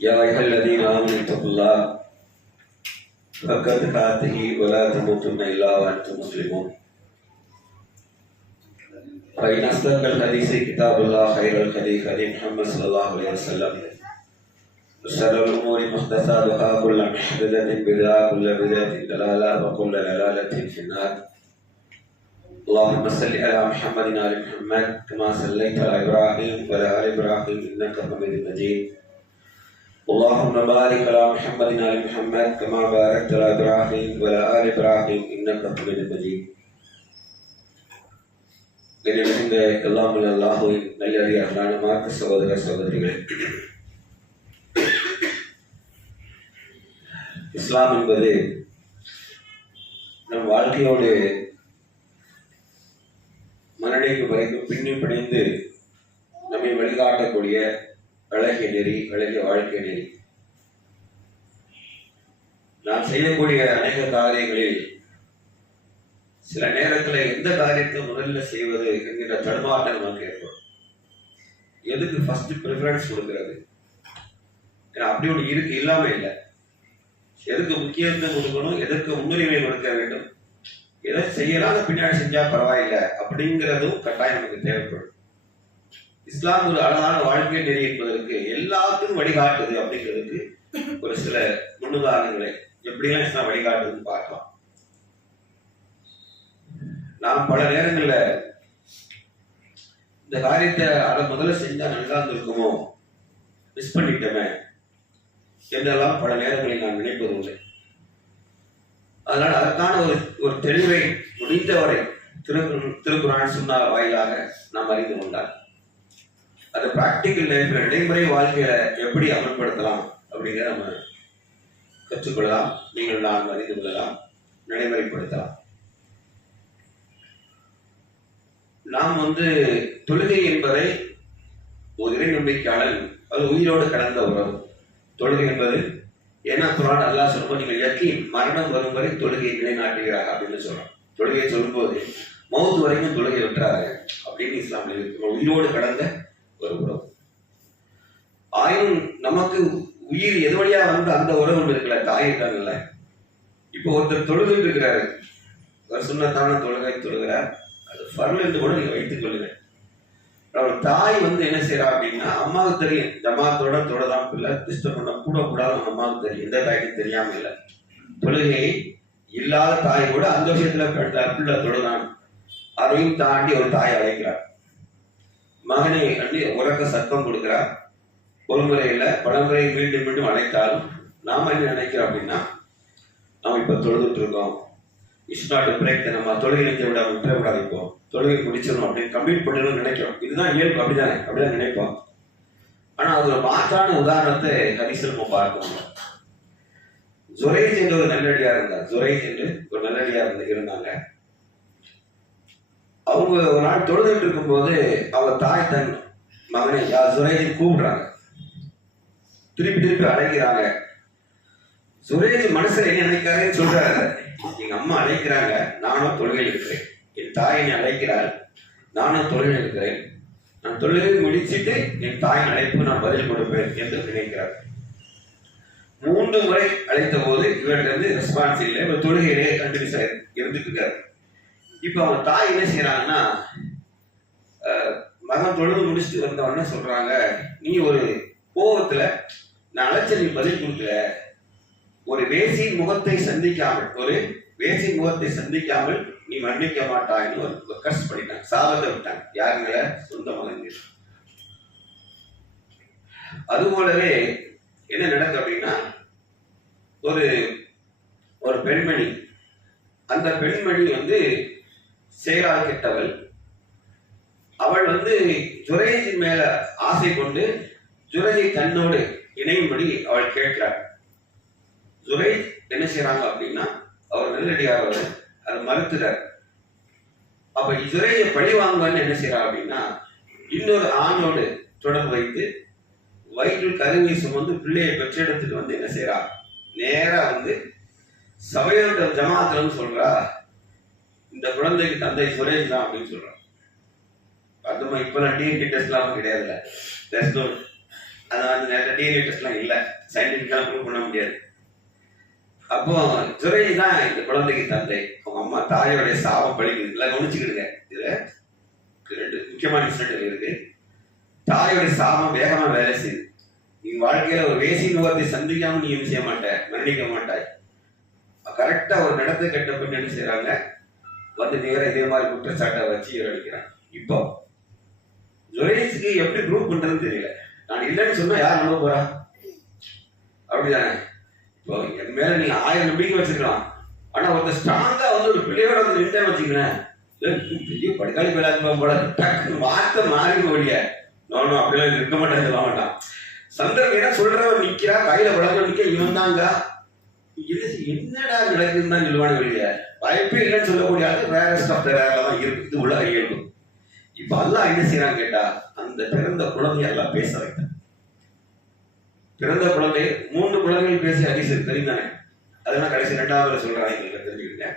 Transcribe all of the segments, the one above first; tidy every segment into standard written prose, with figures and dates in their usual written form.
يا أيها الذين آمنوا اتقوا الله حق تقاته ولا تموتن إلا وأنتم مسلمون فإن أصدق الحديث كتاب الله خير الحديث هدي محمد صلى الله عليه وسلم وشر الأمور محدثاتها كل محدثة بدعة كل بدعة ضلالة وكل ضلالة في النار. اللهم صل على محمد وعلى محمد كما صليت على إبراهيم وعلى آل إبراهيم إنك حميد مجيد. اللهم بارك على محمد وعلى محمد كما باركت على إبراهيم وعلى آل إبراهيم إنك حميد مجيد. கண்ணியமிக்க எல்லாம் உள்ள அல்லாஹ்வின் நல்லடியார்களான மார்க்க சகோதர சகோதரிகளே, இஸ்லாம் என்பது நம் வாழ்க்கையோடு மனநிலைக்கு வரைக்கும் பின்னி பிணைந்து நம்மை வழிகாட்டக்கூடிய அழகிய நெறி, அழகிய வாழ்க்கை நெறி. நாம் செய்யக்கூடிய அநேக காரியங்களில் சில நேரத்தில் எந்த காரியத்தை முதல்ல செய்வது என்கிற தடுமாட்டம் நமக்கு ஏற்படும். எதுக்கு ஃபர்ஸ்ட் ப்ரிஃபரன்ஸ் கொடுக்கிறது? அப்படி ஒன்று இருக்கு, இல்லாம இல்லை. எதுக்கு முக்கியத்துவம் கொடுக்கணும், எதற்கு முன்னுரிமை கொடுக்க வேண்டும், எதை செய்யலாம் பின்னாடி செஞ்சா பரவாயில்லை அப்படிங்கிறதும் கட்டாயம் நமக்கு தேவைப்படும். இஸ்லாம் ஒரு அழகான வாழ்க்கை நெறி என்பதற்கு எல்லாத்துக்கும் வழிகாட்டுது அப்படிங்கிறதுக்கு ஒரு சில முன்னுதாரணங்களை எப்படிலாம் இஸ்லாம் வழிகாட்டுதுன்னு பார்க்கலாம். நாம் பல நேரங்கள்ல இந்த காரியத்தை அதை முதல்ல செஞ்சா நல்லா இருந்திருக்குமோ, மிஸ் பண்ணிட்டோமே என்றெல்லாம் பல நேரங்களில் நான் நினைப்பது உண்டு. அதனால் அதற்கான ஒரு தெளிவை முடிந்தவரை திருக்குர்ஆன் சுன்னா வாயிலாக நாம் அறிந்து கொண்டால் அதை பிராக்டிக்கல் லைஃப்ல நடைமுறை வாழ்க்கையில எப்படி அமல்படுத்தலாம் அப்படிங்கிற நம்ம கற்றுக்கொள்ளலாம். நீங்கள் நான் அறிந்து கொள்ளலாம், நடைமுறைப்படுத்தலாம். நாம் தொழுகை என்பதை ஒரு இறை நம்பிக்கையாளர் அது உயிரோடு கடந்த உறவு. தொழுகை என்பது ஏன்னா குர்ஆன் அல்லாஹ் சொல்லும்போது நீங்கள் யக்கீன் மரணம் வரும் வரை தொழுகையை நிலைநாட்டுகிறார் அப்படின்னு சொல்றோம். தொழுகையை சொல்லும்போது மௌத் வரைக்கும் தொழுகை விட்டுறாரு அப்படின்னு இஸ்லாமில் இருக்கு. உயிரோடு கடந்த ஒரு உறவு. ஆயினும் நமக்கு உயிர் எது வழியா அந்த உறவு இருக்குல்ல, தாய் இருக்காங்கல்ல. இப்போ ஒருத்தர் தொழுகிட்டு இருக்கிறாரு, ஒரு சுன்னத்தான தொழுகை தொழுகிறார், அது ஃபர்ல் என்று கூட நீங்க வைத்துக் கொள்ளுங்க. அவர் தாய் என்ன செய்யறா அப்படின்னா, அம்மாவுக்கு தெரியும் ஜமாத்தோட தொழதான் பிள்ளை டிஸ்டர்ப் பண்ண கூடாது. அம்மாவுக்கு தெரியும், எந்த தாய்க்கு தெரியாம இல்லை. தொழுகை இல்லாத தாய் கூட அந்த விஷயத்துல பிள்ளை தொழுதான். அதையும் தாண்டி ஒரு தாய் அழைக்கிறார், மகனை கண்டி உறக்க சத்தம் கொடுக்கிறார். ஒரு முறை இல்லை, பல முறை மீண்டும் மீண்டும் அழைத்தாலும் நாம என்ன நினைக்கிறோம் அப்படின்னா, நாம இப்ப தொழுதுட்டு இருக்கோம், இட்ஸ் நாட் பிரேக், நம்ம தொழுகை நினைக்க விடாது, இப்போ தொழுகை முடிச்சிடணும் அப்படின்னு கம்ப்ளீட் பண்ணணும்னு நினைக்கிறோம். இதுதான் இயல்பு, அப்படிதான் நினைப்போம். ஆனா அது ஒரு மாற்றான உதாரணத்தை ஹதீஸ்ல நம்ம பார்க்கணும். ஜுரைஜ் என்று ஒரு நல்லடியார் இருந்தார். ஜுரைஜ் என்று ஒரு நல்லடியார் இருந்தாங்க. அவங்க ஒரு நாள் தொழுதுட்டு இருக்கும் போது அவர் தாய் தன் மகனை ஜுரைஜ் கூப்பிடுறாங்க, திருப்பி அழைக்கிறாங்க. ஜுரைஜ் மனசுல என்ன நினைக்கிறாருன்னு சொல்றாரு, எங்க அம்மா அழைக்கிறாங்க, நானும் தொழுகையில் இருக்கிறேன், என் தாய் என்னை அழைக்கிறாள், நானும் தொழுகையில் இருக்கிறேன், நான் தொழுகை முடிச்சுட்டு என் தாயின் அழைப்பு நான் பதில் கொடுப்பேன் என்று நினைக்கிறார். 3 முறை அழைத்த போது இவர்கிட்ட ரெஸ்பான்ஸ் இல்லை. இவர் தொழுகையிலே கண்டினியூஸா இருந்துட்டு இருக்காரு. இப்ப அவன் தாய் என்ன செய்யறாங்கன்னா, மகன் தொழுது முடிச்சுட்டு வந்தவொடனே சொல்றாங்க, நீ ஒரு கோபத்துல நான் அழைச்ச நீ பதில் கொடுக்கல, ஒரு வேசியின் முகத்தை சந்திக்காமல் நீ மன்னிக்க மாட்டாய்னு ஒரு கர்ஸ் பண்ணிட்டாங்க, சாபத்தை விட்டாங்க. யாருங்கள? சொந்த மகன்கள். அது போலவே என்ன நடக்கு அப்படின்னா, ஒரு பெண்மணி, அந்த பெண்மணி செயலால் கெட்டவள். அவள் ஜுரைஜின் மேல ஆசை கொண்டு ஜுரைஜை தன்னோடு இணையும்படி அவள் கேட்கிறாள். ஜுரைஜ் என்ன செய்யறாங்க அப்படின்னா, அவர் நல்லடியார், அதை மறுத்துறார். அப்ப ஜுரைஜை பழி வாங்குவான்னு என்ன செய்யறா அப்படின்னா, இன்னொரு ஆணோடு தொடர்பு வைத்து வயிற்றில் கருவி சுமந்து பிள்ளையை பெற்றெடுத்துட்டு என்ன செய்யறா, நேரா சபையோட ஜமாத்துல சொல்றா, இந்த குழந்தைக்கு தந்தை ஜுரைஜ் தான் அப்படின்னு சொல்றான். அதுமா இப்பெல்லாம் டிஎன்டி டெஸ்ட்லாம் கிடையாதுல்ல, அதான் நிறைய டிஎன்ஏ டெஸ்ட்லாம் இல்லை, சயின்டிஃபிக்காக ப்ரூவ் பண்ண முடியாது. அப்போ ஜுரைஜ் தான் இந்த குழந்தைக்கு தந்தை. அவங்க அம்மா தாயோடைய சாபம் பழிக்குது. இல்லை கவனிச்சுக்கிடுங்க, இதுல 2 முக்கியமான விஷயங்கள் இருக்கு. தாயோடைய சாபம் வேகமா வேலை செய்யுது. நீ வாழ்க்கையில ஒரு வேசி முகத்தை சந்திக்காம நீ என்ன செய்ய மாட்ட, மரணிக்க மாட்டாய். கரெக்டா ஒரு நடத்தை கெட்ட பண்ணி என்ன செய்யறாங்க, வந்து நேர இதே மாதிரி குற்றச்சாட்டை வச்சு அடிக்கிறாங்க. இப்போ ஜுரைஜுக்கு எப்படி ப்ரூவ் பண்றதுன்னு தெரியல. நான் இல்லைன்னு சொன்னா யார் நம்ப போறா? அப்படிதானே? இப்போ என் மேல நீங்க 1000 நம்பிக்கை வச்சிருக்கலாம், ஆனா ஒருத்தர் ஸ்ட்ராங்கா வந்து ஒரு பிள்ளையோட வந்து நின்று வச்சுக்கிறேன், பெரிய படுக்காளி பேராக போல டக்குன்னு வார்த்தை மாறி ஒழிய நானும் அப்படிலாம் இருக்க மாட்டேன், சொல்ல மாட்டான். சந்தர்ப்பம் என்ன சொல்றவன் நிக்கிறா, கையில பழக்கம் நிக்க, இவன் தாங்க என்னடா நடக்குதுன்னு தான் சொல்லுவானு வெளிய. வாய்ப்பே இல்லைன்னு சொல்லக்கூடிய ஆளு ரேரஸ்ட் ஆஃப் த ரேரா தான் இருக்கு. இது உலக இயல்பு. இப்ப அல்லாஹ் என்ன செய்யறான்னு கேட்டா, அந்த பிறந்த குழந்தைய எல்லாம் பேச வைத்தான். பிறந்த குழந்தை 3 குழந்தைகள் பேசி ஹதீஸ் தெரிந்தானே, அதெல்லாம் கடைசி 2வது சொல்றாங்க, எங்களுக்கு தெரிஞ்சுக்கிங்க.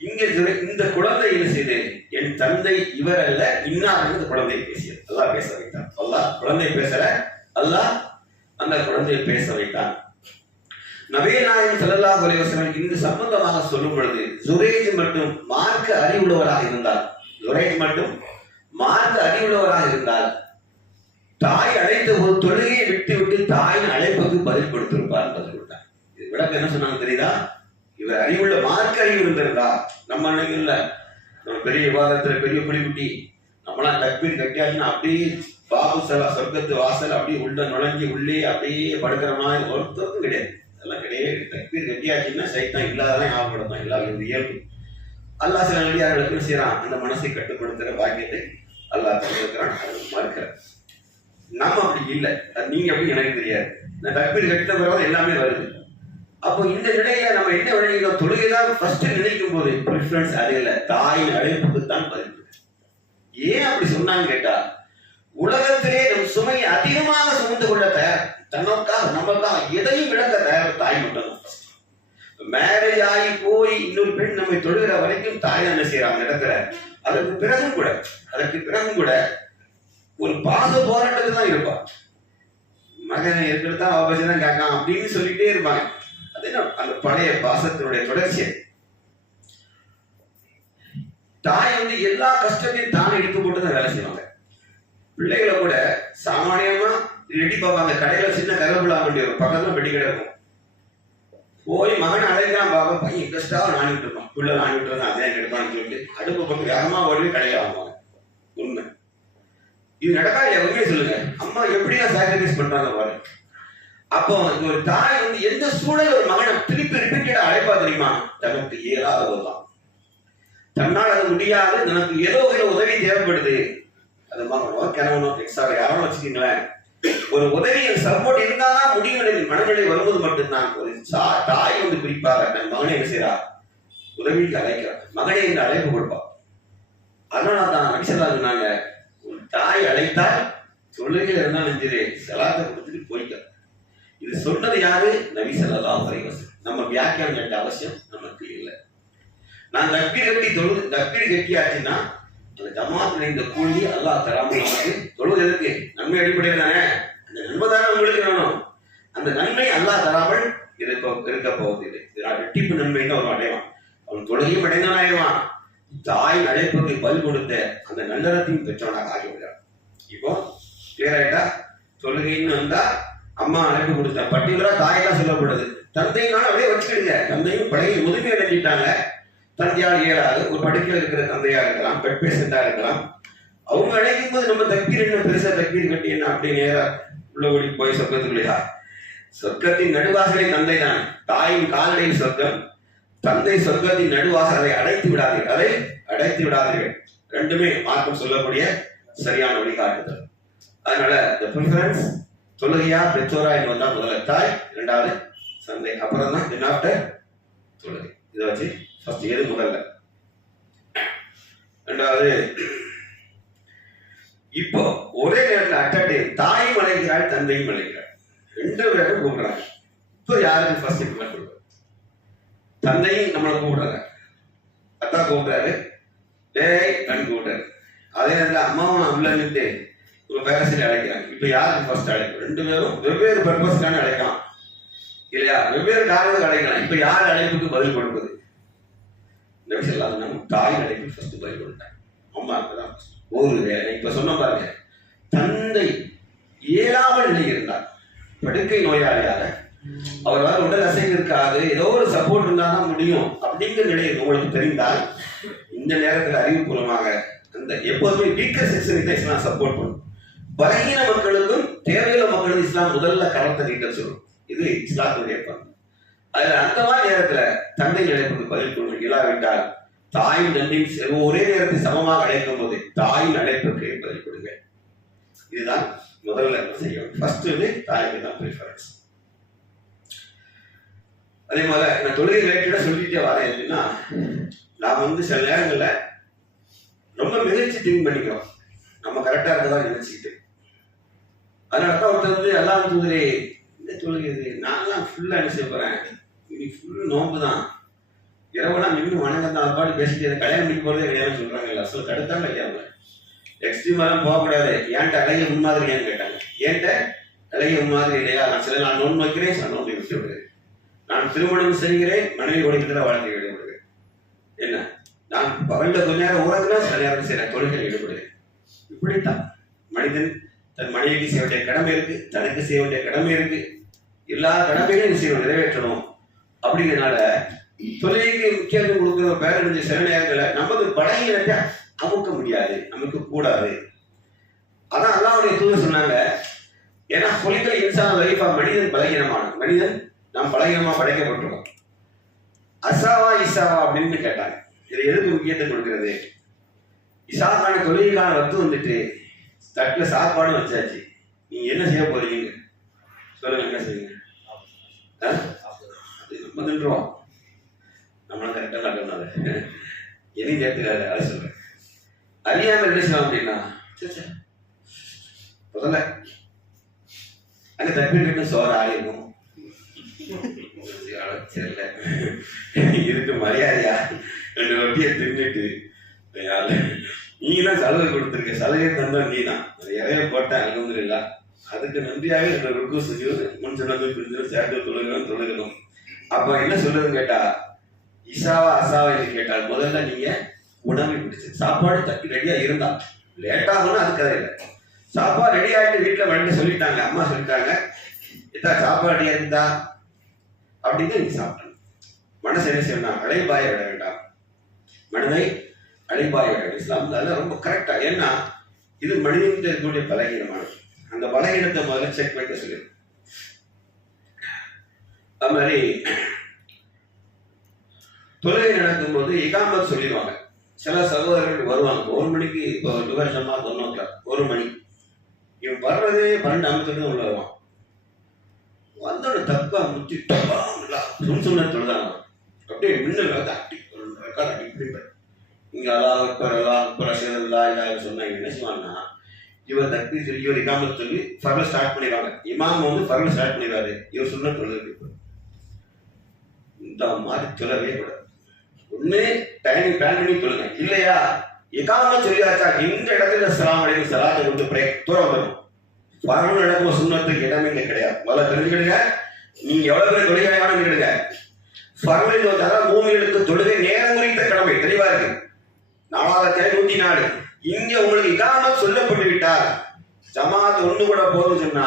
இங்க இந்த குழந்தை என்ன செய்து, என் தந்தை இவர் அல்ல இன்னார் இந்த குழந்தையை பேசியது. அல்லாஹ் பேச வைத்தான். அல்லாஹ் குழந்தை பேசல, அல்லாஹ் அந்த குழந்தையை பேச வைத்தான். நபியே நாயகம் ஸல்லல்லாஹு அலைஹி வஸல்லம் இந்த சம்பந்தமாக சொல்லும் பொழுது, ஜுரைஜ் மட்டும் மார்க்க அறிவுள்ளவராக இருந்தால், ஜுரைஜ் மட்டும் மார்க்க அறிவுள்ளவராக இருந்தால், தாய் அழைத்த ஒரு தொழுகையை விட்டு தாயின் அழைப்புக்கு பதில் கொடுத்திருப்பார் என்று சொல்லிட்டார். இது விளக்கம் என்ன சொன்னாங்க தெரியுதா? இவர் அறிவுள்ள மார்க்க அறிவு இருந்திருந்தா, நம்ம நினைக்கல நம்ம பெரிய விவாதத்துல பெரிய புலிகுட்டி நம்மளாம் தக்பீர் கட்டியாச்சுன்னா அப்படியே பாபு சலா சொர்க்கத்து வாசல் அப்படியே உள்ள நுழைஞ்சி உள்ளே அப்படியே படுக்கிற மாதிரி ஒருத்தருக்கும் கிடையாது. அதெல்லாம் கிடையாது. தக்பீர் கட்டியாச்சுன்னா சைத்தான் இல்லாதான் ஞாபகப்படுத்தான், இல்லாத இயல்பு. அல்லாஹ் சில நடிகார்களுக்கு செய்யறான், அந்த மனசை கட்டுப்படுத்துற பாக்கியத்தை அல்லாஹ் தந்திருக்கிறான், மறுக்கிறான். நம்ம அப்படி இல்லை, நீங்க எப்படி எனக்கு தெரியாது. நான் தக்பீர் கட்டின பிறகு எல்லாமே வருது. அப்போ இந்த நிலையில நம்ம என்ன விளைவிக்கிறோம், தொழுகைதான் ஃபர்ஸ்ட் நினைக்கும் போது ப்ரிஃபரன்ஸ் அது இல்லை, தாயின் அழைப்புக்கு தான் பதில். ஏன் அப்படி சொன்னான்னு கேட்டா, உலகத்திலே நம் சுமையை அதிகமாக சுமந்து கொள்ள தயார், தனக்காக நமக்காக எதையும் விளக்க தயார் தாய் மட்டும் தான். மேரேஜ் ஆகி போய் இன்னொரு பெண் நம்மை தொழுகிற வரைக்கும் தாய் தான் என்ன செய்யறாங்க இடத்துல. அதற்கு பிறகும் கூட ஒரு பாச போராட்டத்தில் தான் இருப்பா. மகன் இருக்கிறதா அவபட்சம் தான் கேட்கான் அப்படின்னு சொல்லிட்டே இருப்பாங்க. அது என்ன, அந்த பழைய பாசத்தினுடைய தொடர்ச்சி. தாய் வந்து எல்லா கஷ்டத்தையும் தானே எடுத்து போட்டு தான் வேலை செய்வாங்க. பிள்ளைகளை கூட சாமானியமா ரெடி பார்ப்பாங்க. கடையில சின்ன கருவேப்பிலா வேண்டிய ஒரு பக்கத்துல பெட்டி கடை இருக்கும். போய் மகன் அழைக்கிறான், பாப்பா பையன் கஷ்டாக நாணிட்டு இருப்பான், பிள்ளை நாணிட்டு இருந்தான், அதே எடுப்பான்னு சொல்லிட்டு அடுப்பு பக்கம் வேகமா ஓடி கடையில வாங்குவாங்க. உண்மை இது நடக்கா இல்லையா? உண்மையை சொல்லுங்க. அம்மா எப்படிதான் சாக்ரிஃபைஸ் பண்றாங்க பாரு. அப்போ ஒரு தாய் வந்து எந்த சூழல் ஒரு மகனை திருப்பி ரிப்பீட்டடா அழைப்பா தெரியுமா? தனக்கு இயலாததுதான், தன்னால் அது முடியாது, தனக்கு ஏதோ ஒரு உதவி தேவைப்படுது. அது மகனோ கிணவனோ எக்ஸ்ட்ரா யாரும் வச்சுக்கீங்களேன், ஒரு உதவி சப்போர்ட் இருந்தாதான் முடிவுகளின் மனநிலை வரும்போது மட்டும்தான் ஒரு தாய் வந்து குறிப்பாக தன் மகனை என்ன செய்யறா, உதவிக்கு அழைக்கிறார், மகனை என்று அழைப்பு கொடுப்பா. அதனால தான் நபிசல்லா சொன்னாங்க, ஒரு தாய் அழைத்தால் தொழுகையில் இருந்தாலும் சரி சலாத்தை கொடுத்துட்டு போய்க்க. இது சொன்னது யாரு? நபி ஸல்லல்லாஹு அலைஹி வஸல்லம். நம்ம வியாக்கியானம் கேட்ட அவசியம் நமக்கு இல்லை. நான் தக்பீர் கட்டியாச்சுன்னா அந்த ஜமாத் இந்த கூலி அல்லாஹ் தராம நமக்கு தொழுவது எதற்கு? நன்மை அடிப்படையில் தானே. அந்த நன்மை தானே உங்களுக்கு வேணும். அந்த நன்மை அல்லாஹ் தராமல் இருக்க போவது இல்லை. ரெட்டிப்பு நன்மைன்னு அவன் அடைவான். அவன் தொழுகையும் அடைந்தான் ஆயிடுவான், தாயின் அழைப்புக்கு பதில் கொடுத்த அந்த நல்லறத்தையும் பெற்றவனாக ஆகிவிடுறான். இப்போ கிளியர் ஆயிட்டா? தொழுகைன்னு வந்தா அம்மா அழைப்பு கொடுத்த பர்டிகுலரா தாயெல்லாம் சொல்லப்படுது. தந்தையினாலும் அப்படியே வச்சுக்கிடுங்க. தந்தையும் பழைய முதுமை அடைஞ்சிட்டாங்க, தந்தையால் இயலாது, ஒரு படுக்கையில் இருக்கிற தந்தையா இருக்கலாம், பெட் பேஷண்டா இருக்கலாம். அவங்க அழைக்கும் போது நம்ம தக்பீர் என்ன பெருசா தக்பீர் கட்டி என்ன அப்படி நேரா உள்ள ஓடி போய் சொர்க்கத்துக்குள்ளையா? சொர்க்கத்தின் நடுவாசலை தந்தை தான். தாயின் காலடையில் சொர்க்கம், தந்தை சொர்க்கத்தின் நடுவாசல். அதை அடைத்து விடாதீர்கள். ரெண்டுமே மார்க்கம் சொல்லக்கூடிய சரியான வழிகாட்டுதல். அதனால இந்த ப்ரிஃபரன்ஸ் தொழுகையா பெற்றோரா என்று வந்தா முதல்ல தாய், இரண்டாவது தந்தை, அப்புறம் தான் தென் ஆஃப்டர் தொழுகை. இதை வச்சு ஃபர்ஸ்ட் எது முதல்ல, ரெண்டாவது. இப்போ ஒரே நேரத்தில் அட்டே தாயும் அழைக்கிறாள், தந்தையும் அழைக்கிறாள், 2 பேரும் கூப்பிடுறாங்க. இப்போ யாருக்கு ஃபர்ஸ்ட் இம்பார்ட் கொடுப்பாரு? தந்தையும் நம்மளை கூப்பிடுறாங்க, அத்தா கூப்பிடுறாரு, டேய் கண் கூப்பிடுறாரு. அதே நேரத்தில் அம்மாவும் உள்ளிட்டு ஒரு பேரண்ட்ஸ் அழைக்கிறாங்க. இப்ப யாருக்கு ஃபர்ஸ்ட் அழைக்கும்? ரெண்டு பேரும் வெவ்வேறு பர்பஸ்க்கான அழைக்கலாம் இல்லையா, வெவ்வேறு காரணத்துக்கு அழைக்கலாம். இப்ப யார் அழைப்புக்கு பதில் கொடுப்பது? இந்த விஷயம் இல்லாத தாய் அழைப்பு ஃபர்ஸ்ட் பதில் கொடுத்தாங்க. அம்மா தான் ஒரு வேலை. இப்ப சொன்ன பாருங்க, தந்தை இயலாமல் நிலை இருந்தார், படுக்கை நோயாளியாக, அவர் உடல் அசைவு இருக்காது, ஏதோ ஒரு சப்போர்ட் இருந்தாதான் முடியும் அப்படிங்கிற நிலை உங்களுக்கு தெரிந்தால் இந்த நேரத்தில் அறிவுபூர்வமாக அந்த எப்போதுமே வீக்கர் செக்ஷனுக்கு இஸ்லாம் சப்போர்ட் பண்ணும். பலகீன மக்களுக்கும் தேவையுள்ள மக்களுக்கும் இஸ்லாம் முதல்ல கரத்தை நீட்ட சொல்லும். இது இஸ்லாத்துடைய பங்கு. அதுல அந்த மாதிரி நேரத்துல தந்தை அழைப்புக்கு பதில் கொள்ளும். இல்லாவிட்டால் தாயின் நன்றியும் ஒரே நேரத்தில் சமமாக அழைக்கும் போது தாயின் அழைப்புக்கு பதில் கொடுங்க. இதுதான் முதல்ல செய்யணும். ஃபர்ஸ்ட் தாய்க்கு தான் ப்ரிஃபரன்ஸ். அதே போல நான் தொழில் ரிலேட்டடா சொல்லிட்டே வரேன். எப்படின்னா, நாம் சில நேரங்கள்ல ரொம்ப மிகச்சி திங்க் பண்ணிக்கிறோம், நம்ம கரெக்டா இருக்கதா நினைச்சுக்கிட்டு. அதனால ஒருத்தர் எல்லாம் தூதரே இந்த தொழுகிறது நான்லாம் ஃபுல்லா என்ன செய்ய போறேன், இன்னைக்கு ஃபுல் நோம்பு தான், இரவெல்லாம் நின்று வணக்கம் தான், பாட்டு பேசிட்டு கல்யாணம் பண்ணி போறதே கிடையாது சொல்றாங்க. அசல் தடுத்தாங்க ஐயாங்க, எக்ஸ்ட்ரீமெல்லாம் போகக்கூடாது. ஏன்ட்ட அழகிய முன்மாதிரி ஏன்னு கேட்டாங்க. ஏன்ட்ட அழகிய முன்மாதிரி இல்லையா? நான் சில நான் நோன்பு வைக்கிறேன், சில நோன்பு விட்டு விடுறேன். நான் திருமணம் செய்கிறேன், மனைவி உடைக்கிறத வாழ்க்கை ஈடுபடுவேன். என்ன, நான் பகல்ல கொஞ்ச நேரம் உறங்குனா சில நேரம் சில தொழில்கள் ஈடுபடுவேன். இப்படித்தான் மனிதன் தன் மனைவிக்கு செய்ய வேண்டிய கடமை இருக்கு, தனக்கு செய்ய வேண்டிய கடமை இருக்கு, எல்லா கடமைகளையும் செய்யணும், நிறைவேற்றணும். அப்படிங்கிறதுனால தொழிலுக்கு முக்கியத்துவம் கொடுக்குற பேரறிஞர் சில நேரங்களை நமது பலகீனத்தை அமுக்க முடியாது, நமக்கு கூடாது. அதான் அல்லாஹ்வுடைய தூதர் சொன்னாங்க, ஏன்னா பொலிக்கல் இன்சான் லைஃபா, மனிதன் பலகீனமான மனிதன், நாம் பலகீனமா படைக்கப்பட்டிருக்கோம். அசாவா இசாவா அப்படின்னு கேட்டாங்க. இது எதுக்கு முக்கியத்துவம் கொடுக்கிறது? இசாக்கான தொழிலுக்கான வத்து வந்துட்டு தட்டுல சாப்பாடு வச்சாச்சு, நீங்க என்ன செய்ய போறீங்க சொல்லுங்க, என்ன செய்யுங்க? அது நம்ம தின்றுவோம், நம்மளாம் கரெக்டா காட்டணும். எதையும் சேர்த்துக்காது, அதை சொல்றேன். அறியாமல் என்ன செய்வோம் அப்படின்னா, முதல்ல அங்க தப்பி கிட்ட சோற ஆடிருக்கும், இதுக்கு மரியாதையா ரெண்டு ரொட்டியை தின்னுட்டு, நீ தான் சலுகை கொடுத்துருக்க, சலுகை தந்தா நீ தான், இறைய போட்டேன் அல்ஹம்துலில்லா, அதுக்கு நன்றியாக இந்த ருக்கு சுஜூத் முன் சொன்னது பிரிஞ்சு சேர்த்து தொழுகணும். அப்ப என்ன சொல்றதுன்னு கேட்டா, இசாவா அசாவா என்று கேட்டால் முதல்ல நீங்க உணவை பிடிச்சு சாப்பாடு தட்டி ரெடியா இருந்தா, லேட் ஆகும்னா அது கதை இல்லை. சாப்பாடு ரெடி ஆகிட்டு வீட்டுல வந்து சொல்லிட்டாங்க, அம்மா சொல்லிட்டாங்க, இதா சாப்பாடு ரெடியா இருந்தா அப்படின்னு நீங்க சாப்பிடணும். மனசு என்ன செய்யணும், அழைபாய விட வேண்டாம், மனதை அழைபாய விட வேண்டும். இஸ்லாம் அதெல்லாம் ரொம்ப கரெக்டா. ஏன்னா இது மனிதனுக்கு இருக்கக்கூடிய பலகீனமானது. அந்த பலகீனத்தை முதல்ல செக் வைக்க சொல்லி, அது மாதிரி தொழுகை நடக்கும் போது இகாமத் சொல்லிடுவாங்க. சில சகோதரர்கள் வருவாங்க 1 மணிக்கு, இப்போ வருஷமா 1 மணி, இவன் வர்றதே 12:58 உள்ள வருவான். வந்தோட தப்பா முத்தி சும்சும்னு தொழுதாங்க, அப்படியே மின்னல் அட்டி இங்க சொன்னாங்க. என்ன செய்வாங்கன்னா, இவர் தப்பி சொல்லி இவர் இகாமத் சொல்லி ஃபர்ல ஸ்டார்ட் பண்ணிடுவாங்க. இமாம் ஃபர்ல ஸ்டார்ட் பண்ணிடுவாரு, இவர் சொன்ன தொழுது. இந்த மாதிரி தொழவே கூடாது. ஒண்ணு டைம் பிளான் பண்ணி தொழுங்க, இல்லையா இகாமத் சொல்லியாச்சா இந்த இடத்துல ஸலாம் அலைக்கும் ஸலாத்தை கொண்டு பிரேக் தூரம் வரும். ஃபர்ல நடக்கும் சுன்னத்துக்கு இடமே இங்க கிடையாது. முதல்ல தெரிஞ்சுக்கிடுங்க, நீங்க எவ்வளவு பேர் தொழுகை வேணும் கேளுங்க. ஃபர்லில் வந்தாலும் மூமிகளுக்கு தொழுகை நேரம் குறித்த கடமை தெளிவா இருக்கு. 4,104 இங்க உங்களுக்கு இகாமத் சொல்லப்பட்டு விட்டார், ஜமாத் ஒண்ணு கூட போதும் சொன்னா,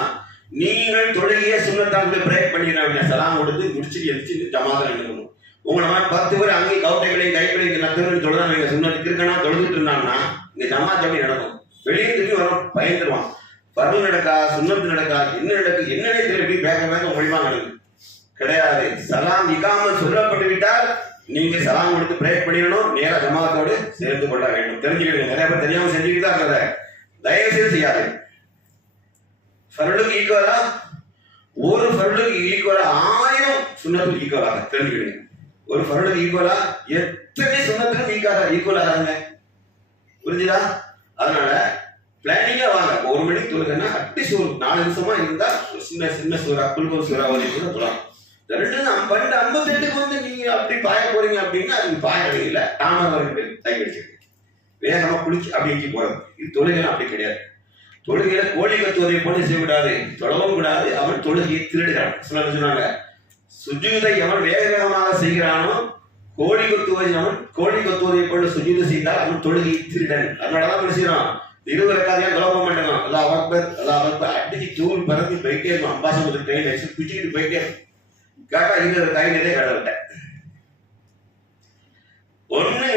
நீங்கள் தொழுகைய சுன்னத்தாங்க பிரேக் பண்ணிடுறாங்க, சலாம் கொடுத்து முடிச்சுட்டு எடுத்து ஜமாத் நின்றுக்கணும். உங்களை மாதிரி 10 பேர் அங்கேயும் கவுட்டைகளையும் கைகளையும் நத்தவர்கள் தொழுதான் நீங்க சுன்னத்துக்கு இருக்கனா தொழுதுட்டு இருந்தாங்கன்னா இந்த ஜமாத் எப்படி நடக்கும்? வெளியே திரும்பி வரும், பயந்துருவான். பருவ நடக்கா, சுன்னத்து நடக்கா, என்ன நடக்கு, என்னன்னே திருப்பி வேக மொழிமா நடக்கு கிடையாது. சலாம் இகாமத் சொல்லப்பட்டு விட்டால் நீங்க சலாம் கொடுத்து பிரேக் பண்ணிடணும், நேரா ஜமாத்தோடு சேர்ந்து கொள்ள வேண்டும். தெரிஞ்சுக்கிடுங்க, நிறைய பேர் தெரியாம செஞ்சுக்கிட்டு தான் இருக்கிறத, தயவு செய்து செய்யாது. ஃபர்லுக்கு ஈக்குவலா, ஒரு ஃபர்லுக்கு ஈக்குவலா 1000 சுன்னத்துக்கு ஈக்குவலாக தெரிஞ்சுக்கிடுங்க. ஒரு ஃபர்லுக்கு ஈக்குவலா எத்தனை சுன்னத்துக்கும் ஈக்குவலாக புரிஞ்சுதா? அதனால பிளானிங்கா வாங்க. 1 மணிக்கு தொழுகன்னா அட்லீஸ்ட் ஒரு 4 நிமிஷமா இருந்தா சின்ன சின்ன சூறா குல்கோல் சூறா வரை கூட தொழலாம். 2:58 நீங்க அப்படி பாய போறீங்க அப்படின்னா அது பாய இல்லை, தாமதம் தகி வச்சிருக்கு, வேகமா குளிச்சு அப்படி போறது. இது தொழுகை அப்படி கிடையாது. தொழுகையில கோழி கத்துவதை போல செய்யக்கூடாது, தொழவும் கூடாது. அவன் தொழுகையை திருடுகிறான். சொன்னாங்க, சுஜூதை எவன் வேக வேகமாக செய்கிறானோ கோழி கத்துவதை போல சுஜூது செய்தால் அவன் தொழுகை திருடன். அதனாலதான் பேசுகிறான், இருவருக்காதையா கலப்ப மாட்டேங்க. அல்லாஹ் அக்பர் அடிச்சு தூள் பறந்து போயிட்டே இருக்கும். அம்பாசம் கையில் வச்சு குச்சிக்கிட்டு போயிட்டே இருக்கும். கேட்டா இருபது கையிலே கடவுட்ட ஒண்ணு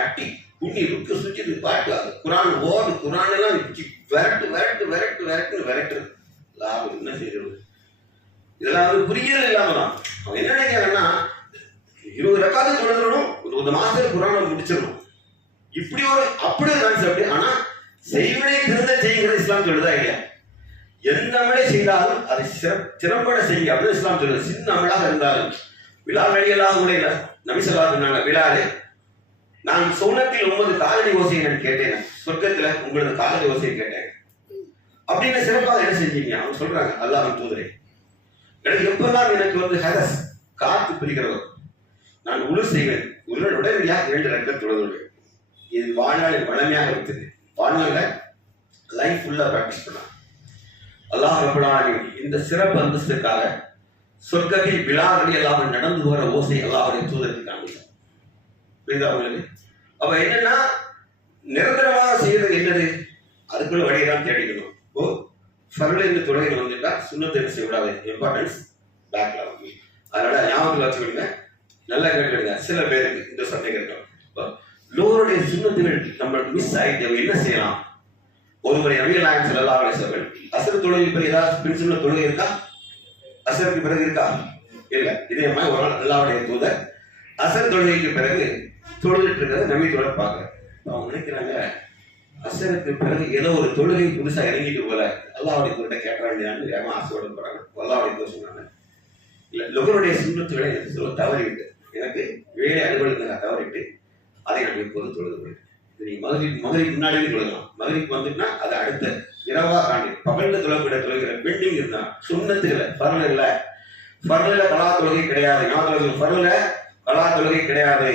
அட்டி புண்ணி ருக்கு சுச்சிட்டு பாட்டு குரான் ஓடு. குரான் எல்லாம் விரட்டு லாபம் என்ன செய்யறது? இதெல்லாம் வந்து புரியல இல்லாம தான். அவன் என்ன நினைக்கிறான்னா, 20 ரக்காத்து தொழுதணும், ஒரு மாசத்துல குரானை முடிச்சிடணும். அப்படி ஒரு கான்செப்ட். ஆனா செய்வனை திருந்த செய்கிறது இஸ்லாம் சொல்லுதா இல்லையா? எந்த அமலை செய்தாலும் அதை சிறப்பட செய்ய அப்படின்னு இஸ்லாம் சொல்லுது. சின்ன அமலாக இருந்தாலும் விழா வழியெல்லாம் கூட இல்லை. நபிசல்லா சொன்னாங்க, விழாலே நான் சோனத்தில் 9 காலடி ஓசையை நான் கேட்டேன், சொர்க்கத்துல உங்களது காலடி ஓசையை கேட்டேன் அப்படின்னு சிறப்பாக என்ன செஞ்சீங்க? அவங்க சொல்றாங்க, அல்லாஹ்வின் தூதரே, எனக்கு எப்பெல்லாம் எனக்கு வந்து ஹதஸ் காத்து பிரிக்கிறதோ நான் உழு செய்வேன். உடனடியாக 2 ரக்கத் தொழுதுவேன். இது வாழ்நாளில் வளமையாக இருக்குது. வாழ்நாள லைஃப் ஃபுல்லா பிராக்டிஸ் பண்ணலாம். அல்லாஹ் ரப்பல் ஆலமீன் இந்த சிறப்பு அந்தஸ்துக்காக சொர்க்கத்தில் விழாக்களில் எல்லாம் நடந்து வர ஓசை அல்லாஹ்வுடைய தூதருக்கு காண்பித்தார். புரியுதா உங்களுக்கு? அப்ப என்னன்னா, நிரந்தரமாக செய்யறது என்னது? அதுக்குள்ள வழியெல்லாம் தேடிக்கணும். இப்போ ஃபர்ல இருந்து தொழுகையில் வந்துட்டா சுன்னத்தை என்ன செய்யக்கூடாது, இம்பார்ட்டன்ஸ் பேக்ல வந்து. அதனால ஞாபகத்தில் வச்சுக்கிடுங்க, நல்லா கேட்டுடுங்க. சில பேருக்கு இந்த சந்தேகம் இருக்கும், லோருடைய சுன்னத்துகள் நம்மளுக்கு மிஸ் ஆகிட்டு என்ன செய்யலாம்? ஒருமுறை நபிகள் நாயகம் ஸல்லல்லாஹு அலைஹி வஸல்லம் அஸ்ர் தொழுகை பிறகு ஏதாவது பிரின்சிபல் தொழுகை இருக்கா? அஸ்ருக்கு பிறகு இருக்கா? இல்ல. இதே மாதிரி ஒரு நாள் அல்லாஹ்வுடைய தூதர் அஸ்ர் தொழுகைக்கு பிறகு தொழுதுட்டு இருக்கிறத நபி தொடர் பார்க்க அவங்க நினைக்கிறாங்க, அஸ்ருக்கு பிறகு ஏதோ ஒரு தொழுகை புதுசா இறங்கிட்டு போல அல்லாஹ்வுடைய தூதர்கிட்ட கேட்கறாங்கன்னு வேகமா ஆசையோட போறாங்க. அல்லாஹ்வுடைய தூதர் சொன்னாங்க, இல்ல லொகருடைய சுன்னத்துகளை எனக்கு சொல்ல தவறிவிட்டு, எனக்கு வேலை அலுவலகத்தை நான் தவறிட்டு அதை நான் இப்போது தொழுது கொள்கிறேன். நீ மகரிக்கு முன்னாடியே தொழுகலாம். மகரிக்கு வந்துட்டுனா அது அடுத்த இரவா காண்டி பகல்ல தொழக்கூடிய தொழுகிற பெண்டிங் இருந்தான். சுண்ணத்துகளை ஃபர்ல இல்ல, ஃபர்ல கலா தொழுகை கிடையாது. ஃபர்ல கலா தொழுகை கிடையாது.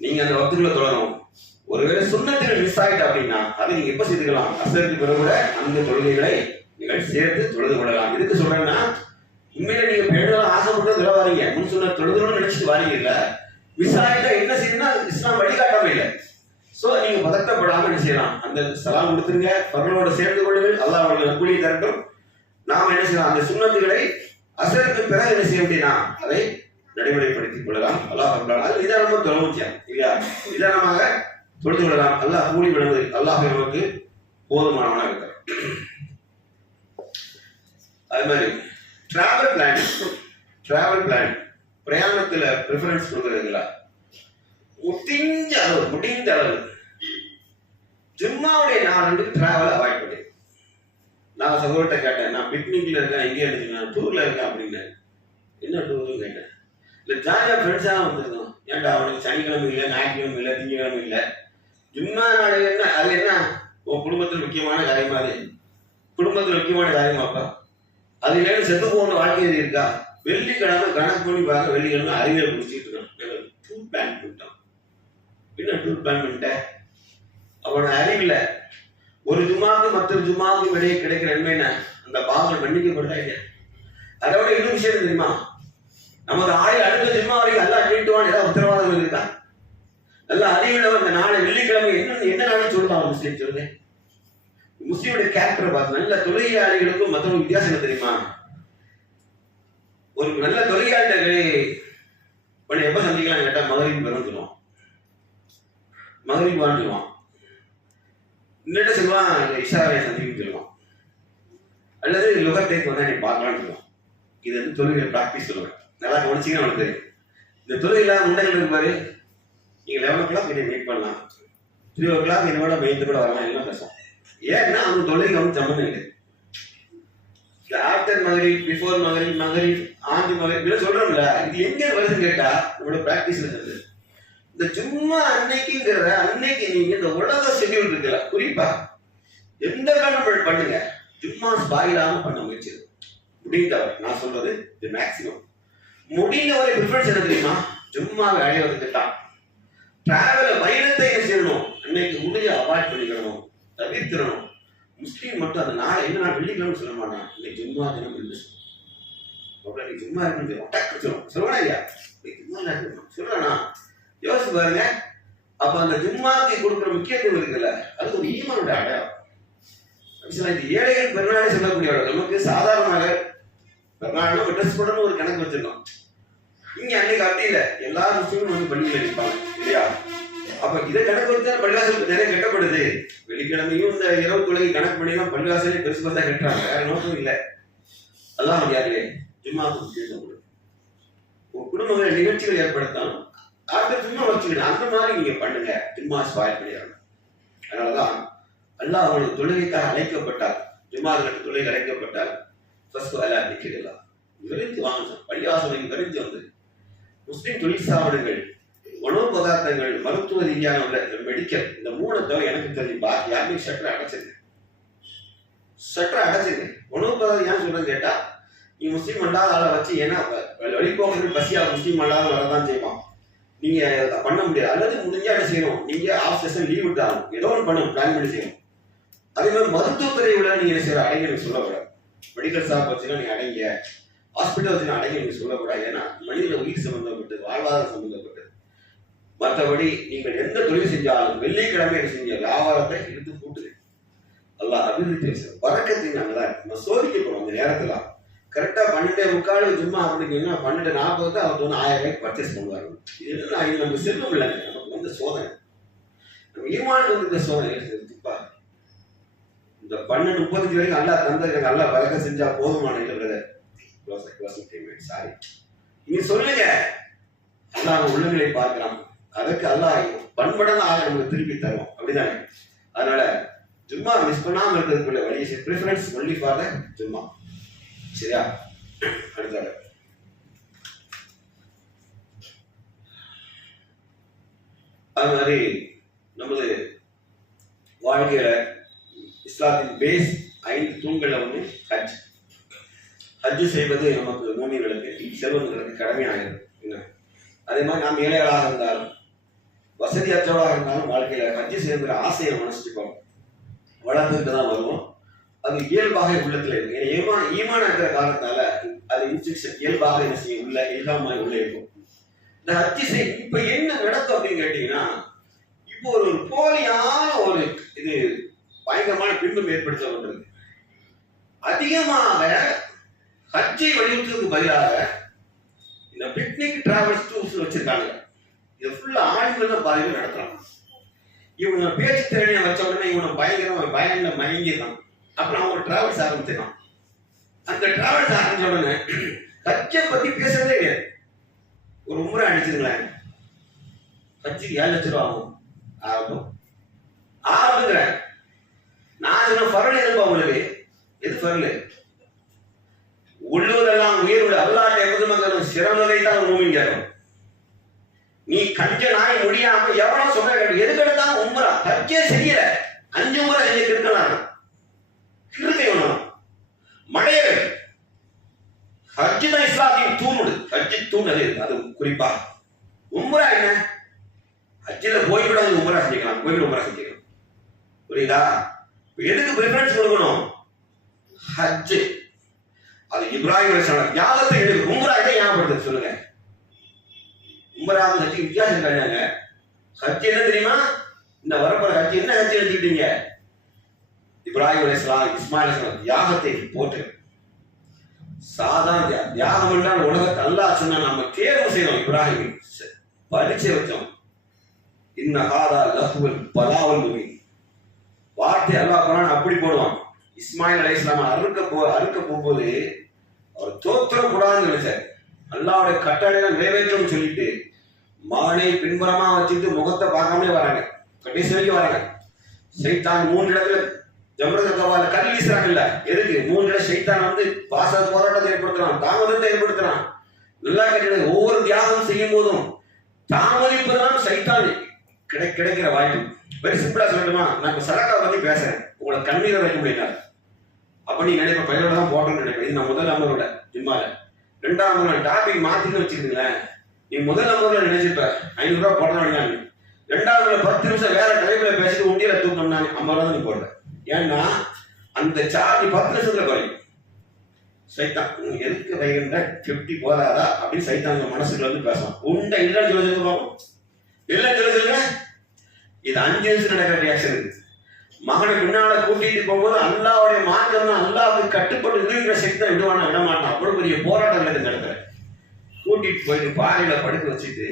நீங்க அந்த வக்துக்குள்ள தொழணும். ஒருவேளை சுண்ணத்துகள் மிஸ் ஆயிட்டா அப்படின்னா அதை நீங்க எப்ப செய்துக்கலாம்? அசருக்கு பிறகு கூட அந்த தொழுகைகளை நீங்கள் சேர்த்து தொழுது கொள்ளலாம். எதுக்கு சொல்றேன்னா, உண்மையில நீங்க பெண்கள் ஆசைப்பட்டு தொழ வாரீங்க, முன் சொன்ன தொழுதுன்னு நினைச்சிட்டு வாரீங்க. இல்ல மிஸ் ஆகிட்டா என்ன செய்யணும்னா இஸ்லாம் வழிகாட்டாம இல்லை. சோ நீங்க பதட்டப்படாம என்ன செய்யலாம்? அந்த சலாம் கொடுத்துருங்க, பரலோட சேர்ந்து கொள்ளுங்கள், அல்லாஹ் அவர்கள் கூலி தரட்டும். நாம என்ன செய்யலாம்? அந்த சுன்னத்துகளை அசருக்கு பிறகு என்ன செய்ய முடியும்னா அதை நடைமுறைப்படுத்திக் கொள்ளலாம். அல்லாஹ் அது நிதானமா தொழ முக்கியம் இல்லையா? நிதானமாக தொழுது கொள்ளலாம். அல்லாஹ் கூலி விடுவது அல்லாஹ் நமக்கு போதுமானவனாக இருக்கிறார். அது மாதிரி டிராவல் பிளான் பிரயாணத்துல ப்ரிஃபரன்ஸ் கொடுக்குறதுங்களா? முடிந்த அளவு ஜும்மாவுடைய நாள் வந்து டிராவல் அவாய்ட் பண்ணி. நான் சகோதரத்தை கேட்டேன், நான் பிக்னிக்ல இருக்கேன், எங்கே இருக்கேன், டூர்ல இருக்கேன் அப்படின்னு. என்ன டூர்னு கேட்டேன். இல்ல ஜாலியா ஃப்ரெண்ட்ஸா வந்திருக்கோம். ஏன்டா அவனுக்கு சனிக்கிழமை இல்லை, ஞாயிற்றுக்கிழமை இல்லை, திங்கக்கிழமை இல்லை, ஜும்மா நாள் என்ன? அது என்ன உன் குடும்பத்தில் முக்கியமான காரியமா? அது குடும்பத்தில் முக்கியமான காரியமாப்பா? அது இல்லைன்னு செத்து போன வாழ்க்கை இருக்கா? வெள்ளிக்கிழமை கணக்கு பண்ணி பார்க்க, வெள்ளிக்கிழமை அறிவியல் முடிச்சுட்டு இருக்கான். டூர் பிளான் பண்ணிட்டான். என்ன டூர் பிளான் பண்ணிட்டேன்? அவனோட அறிவில்ல. ஒரு ஜும்மாவுக்கு மற்ற ஜும்மாவுக்கு இடையே கிடைக்கிற நன்மை என்ன? அந்த பாவங்கள் மன்னிக்கப்படுறாங்க. அதோட இன்னும் விஷயம் தெரியுமா? நமது அடுத்த ஜும்மா வரைக்கும் நல்லா கேட்டுவான் ஏதாவது உத்தரவாதம் இருக்கா? நல்லா அறிவில் அந்த நாளை வெள்ளிக்கிழமை என்ன நாள் சொல்லுவாங்க முஸ்லீம்? சொல்லுங்க. முஸ்லீமுடைய கேரக்டரை பார்த்து நல்ல தொழிலாளிகளுக்கும் மற்றவங்க வித்தியாசம் தெரியுமா? ஒரு நல்ல தொழிலாளர்களை எப்ப சந்திக்கலாம் கேட்டா மகரிப் வரும் சொல்லுவான். மகரிப் வாழ்ந்துவான். இன்னிட்ட சொல்லுவான் இஷாவை சந்திக்கும் சொல்லுவான். அல்லது லுகர்டைக்கு வந்தா நீ பார்க்கலாம்னு சொல்லுவான். இது வந்து தொழுகை பிராக்டிஸ் சொல்லுவேன். நல்லா கவனிச்சிங்கன்னா அவனுக்கு தெரியும். இந்த தொழுகையில முன்னாடி இருப்பாரு, நீங்க 11 o'clock இதை மீட் பண்ணலாம், 3 o'clock என்னோட மெயின்ட்டு கூட வரலாம், எல்லாம் பேசுவோம். ஏன்னா அவன் தொழுகை வந்து சம்மந்தம் இல்லை. After Maghrib, before Maghrib, Maghrib, aunty Maghrib சொல்றோம்ல, இது எங்க வருதுன்னு கேட்டா நம்மளோட பிராக்டிஸ்ல இருக்கு. இந்த சும்மா அன்னைக்குங்கிறத அன்னைக்கு நீங்க இந்த உலக ஷெட்யூல் இருக்குல்ல, குறிப்பா எந்த காரணம் பண்ணுங்க, சும்மா ஸ்பாயிலாம பண்ண முயற்சி. முடிந்தவரை நான் சொல்றது இது மேக்சிமம். முடிந்தவரை ப்ரிஃபரன்ஸ் என்ன தெரியுமா? சும்மாவை அடைவதற்கு தான். டிராவல பயணத்தை என்ன செய்யணும்? அன்னைக்கு முடிஞ்ச அவாய்ட் பண்ணிக்கணும், தவிர்த்திடணும். முஸ்லீம் மட்டும் அந்த நாள் என்ன நாள் வெள்ளிக்கிழமை சொல்ல மாட்டான், இன்னைக்கு ஜும்மா தினம் என்று சொல்லுவான். நீ ஜும்மா இருக்குன்னு சொல்லுவானா இல்லையா? ஜும்மா இருக்கணும் சொல்றானா? யோசிச்சு பாருங்க. அப்ப அந்த ஜும்மாக்கு கொடுக்குற முக்கியத்துவம் இருக்குல்ல, அது ஒரு ஈமானோட அடையாளம். இது ஏழைகள் பெருநாளை சொல்லக்கூடிய நமக்கு சாதாரணமாக பெருநாள் ட்ரெஸ் போடணும் ஒரு கணக்கு வச்சிருக்கோம். இங்க அன்னைக்கு அப்படி இல்லை, எல்லா முஸ்லீமும் வந்து பள்ளியில் இருப்பாங்க இல்லையா? அப்ப இதை கணக்கு வச்சா பள்ளிவாசல் நிறைய கட்டப்படுது. வெள்ளிக்கிழமையும் இந்த இரவு தொழுகை கணக்கு பண்ணினா பள்ளிவாசலே பெருசு பெருசா கட்டுறாங்க, வேற நோக்கம் இல்லை. அதான் யாருலே ஜும்மாவுக்கு முக்கியத்துவம் கொடுக்கும். உங்க குடும்பங்கள் நிகழ்ச்சிகள் ஏற்படுத்தாலும் அடுத்த ஜும்மா வச்சுக்கணும், அந்த மாதிரி நீங்க பண்ணுங்க. ஜும்மா ஸ்பாயில் பண்ணிடுறாங்க. அதனாலதான் அல்லாஹ் அவங்களுக்கு தொழுகைக்காக அழைக்கப்பட்டார். ஜும்மா தொழுகை அழைக்கப்பட்டால் விரைந்து வாங்க, பள்ளிவாசலை விரைந்து வந்து முஸ்லிம் தொழில் ஸ்தாபனங்கள், உணவு பதார்த்தங்கள், மருத்துவ ரீதியான மெடிக்கல், இந்த 3 தவிர எனக்கு தெரியும் பாக்கி யாருமே ஷட்டரை அடைச்சிருங்க. உணவு பதார்த்தம் ஏன் சொல்றேன்னு கேட்டா, நீ முஸ்லீம் அல்லாத ஆளை வச்சு ஏன்னா வழிபோகிறது பசியா முஸ்லீம் அல்லாத வரதான் செய்வான். நீங்க பண்ண முடியாது. அல்லது முடிஞ்சா என்ன செய்யணும், நீங்க ஆஃப் செஷன் லீவ் விட்டாலும் ஏதோ ஒன்று பண்ணணும், பிளான் பண்ணி செய்யணும். அதே மாதிரி மருத்துவத்துறை உள்ள நீங்க என்ன செய்யற அடைங்க சொல்லக்கூடாது. மெடிக்கல் ஷாப் வச்சுன்னா நீங்க அடைங்க, ஹாஸ்பிட்டல் வச்சுன்னா அடைங்க நீங்க சொல்லக்கூடாது. ஏன்னா மனித உயிர் சம்பந்தப்பட்டது, வாழ்வாதாரம் சம்பந்தப்பட்டது. மற்றபடி நீங்கள் எந்த தொழில் செஞ்சாலும் வெள்ளிக்கிழமை என்ன செஞ்ச வியாபாரத்தை எடுத்து கூட்டுது. அல்லாஹ் அபிவிருத்தி வரக்கத்தின் அங்கதான் நம்ம சோதிக்கப்படும். அந்த நேரத்துல கரெக்டா 12:45 ஜும்மா அப்படின்னா 12:40 அவர் வந்து 1000 ரூபாய்க்கு பர்ச்சேஸ் பண்ணுவாங்க. இது நம்ம செல்வம் இல்லைங்க, நமக்கு வந்து சோதனை. நம்ம ஈமான் வந்து சோதனை எடுத்துப்பா. இந்த 12:35 வரைக்கும் அல்லா தந்தது, நல்லா வரக்க செஞ்சா போதுமான இல்லை. சாரி, நீங்க சொல்லுங்க. அல்லாஹ் உள்ளங்களை பார்க்கலாம். அதுக்கு அல்லாஹ் பண்படனா நமக்கு திருப்பி தரும், அப்படிதானே? அதனால ஜும்மா மிஸ் பண்ணாம இருக்கிறதுக்குள்ள வழி ப்ரிஃபரன்ஸ் ஒன்லி ஃபார் த ஜும்மா. சரியா? அடுத்த அது மாதிரி நமது வாழ்க்கையில இஸ்லாத்தின் பேஸ் 5 தூண்கள்ல வந்து ஹஜ். ஹஜ் செய்வது நமக்கு மூமின்களுக்கு செல்வங்களுக்கு கடமையாகிறது. அதே மாதிரி நாம் ஏழைகளாக இருந்தாலும் வசதியற்றவராக இருந்தாலும் வாழ்க்கையில ஹஜ் செய்கிற ஆசையை மனசிச்சுக்கோம், வளர்ந்துட்டு தான் வருவோம். அது இயல்பாக உள்ளத்துல இருக்கு. ஈமான் இருக்கிற காரணத்தால அது இன்ஸ்ட்ரக்ஷன் இயல்பாக என்ன செய்யும், உள்ள இல்லாம உள்ள இருக்கும். இந்த ஹஜ் செய் இப்ப என்ன நடக்கும் அப்படின்னு கேட்டீங்கன்னா, இப்போ ஒரு போலியான ஒரு இது பயங்கரமான பின்பம் ஏற்படுத்தப்பட்டது. அதிகமாக ஹஜ்ஜை வலியுறுத்துவதற்கு பதிலாக இந்த பிக்னிக் டிராவல்ஸ் டூர்ஸ் வச்சிருக்காங்க. இது ஃபுல்லா ஆண்கள் தான் பாதிகள் நடத்துறாங்க. இவங்க பேச்சு திறனையை வச்ச உடனே இவனை பயங்கர மயங்கிதான். அப்புறம் அவங்க டிராவல்ஸ் ஆரம்பிச்சிடலாம். அந்த டிராவல்ஸ் ஆரம்பிச்ச உடனே ஹஜ்ஜை பத்தி பேசுறதே கிடையாது. ஒரு உம்ரா அடிச்சிருங்களேன், ஹஜ்ஜுக்கு 7 லட்சம் ரூபா ஆகும் ஆகுங்கிறேன். நான் சொன்ன ஃபரல் எதுப்பா உங்களுக்கு? எது ஃபரல்? உள்ளூரெல்லாம் உயர்வுள்ள அல்லாட்ட எப்போது மக்களும் சிறந்ததை தான் மூமின் கேட்கும். நீ கஞ்ச நாய் முடியாம எவனோ சொன்ன எதுக்கு எடுத்தாலும் உம்ரா ஹஜ்ஜே செய்யல 5 முறை செஞ்சு கிருக்கலாம் கிருக்கை ஒண்ணும் மழைய ஹஜ்ஜு தான் இஸ்லாத்தின் தூணுடு. ஹஜ்ஜு தூண் அது குறிப்பா. உம்ரா என்ன? ஹஜ்ஜில் போய்விட உம்ரா செஞ்சுக்கலாம், போய்விட உம்ரா செஞ்சுக்கலாம். புரியுதா? எதுக்கு ப்ரிஃபரன்ஸ் கொடுக்கணும்? ஹஜ்ஜு. அது இப்ராஹிம் அலைஹிஸ்ஸலாம் தியாகத்தை எடுத்து உம்ரா இதை ஞாபகப்படுத்த சொல்லுங்க. உம்ராவும் ஹஜ்ஜுக்கு வித்தியாசம் கிடையாதுங்க. ஹஜ் என்ன தெரியுமா? இந்த வரப்போற ஹஜ் என்ன ஹஜ் எடுத்துக்கிட்டீங்க? இப்ராஹிம் அலைஹிஸ்ஸலாம் இஸ்மாயில் அலைஹிஸ்ஸலாம் தியாகத்தை போட்டு சாதாரண தியாகம் என்றால் உலகத்தை அல்லாஹ் சொன்னா நம்ம தேர்வு செய்யணும். இப்ராஹிம் பரிச்சை வச்சோம். இன்னஹாதா லஹுல் பலாவல் முபீன் வார்த்தை அல்லாஹ் குர்ஆன் அப்படி போடுவான். இஸ்மாயில் அலைஹிஸ்ஸலாம் அறுக்க போகும்போது அவர் தோற்றம் கூடாதுன்னு நினைச்சார். அல்லாஹ்வுடைய கட்டளையை நிறைவேற்றணும்னு சொல்லிட்டு மகனை பின்புறமா வச்சுட்டு முகத்தை பார்க்காமலே வராங்க, கடைசி வரைக்கும் வராங்க. சைத்தான் 3 இடத்துல ஜம்ரத்தவால கல் வீசுறாங்கல்ல, எதுக்கு? 3 இடம் சைத்தான் வந்து போராட்டத்தை ஏற்படுத்துறான், தாமதத்தை ஏற்படுத்துறான். நல்லா கேட்டது, ஒவ்வொரு தியாகம் செய்யும் போதும் தாமதிப்பதுதான் சைத்தான் கிடைக்கிற வாய்ப்பு. வெரி சிம்பிளா சொல்லட்டுமா? நான் இப்ப சரக்கா பத்தி பேசுறேன், உங்களை கண்ணீரை வைக்க முடியாது. அப்ப நீ நினைப்ப பையனோட தான் போட்டோம்னு நினைப்பேன். இது நான் முதல் அமரோட ஜிம்மால 2ஆம் அமரோட டாபிக் மாத்தின்னு வச்சுக்கிறீங்களேன். நீ முதல் அமரோட நினைச்சிருப்ப 500 ரூபாய் போடணும். 2ஆவது 10 நிமிஷம் வேற டைப்ல பேசிட்டு உண்டியில தூக்கணும்னா 50 ரூபா தான் நீ போடுற. ஏன்னா அந்த சார்ஜ் 10 நிமிஷத்துல குறையும். சைத்தான் எதுக்கு வைகின்ற 50 போதாதா அப்படின்னு சைத்தாங்க மனசுக்குள்ள வந்து பேசலாம். உண்டை இல்லைன்னு சொல்லுங்க, இல்லைன்னு சொல்லுங்க. இது 5 நிமிஷம் நடக்கிற ரியாக்ஷன் இருக்கு. மகனை பின்னால கூட்டிட்டு போகும்போது அல்லாவுடைய மார்க்கம் தான், அல்லாவுக்கு கட்டுப்பட்டு இருக்கிற சக்தி தான் விடுவானா விட மாட்டான். அவ்வளவு பெரிய போராட்டம் நடக்குது இடத்துல. கூட்டிட்டு போயிட்டு பாறையில படுக்க வச்சுட்டு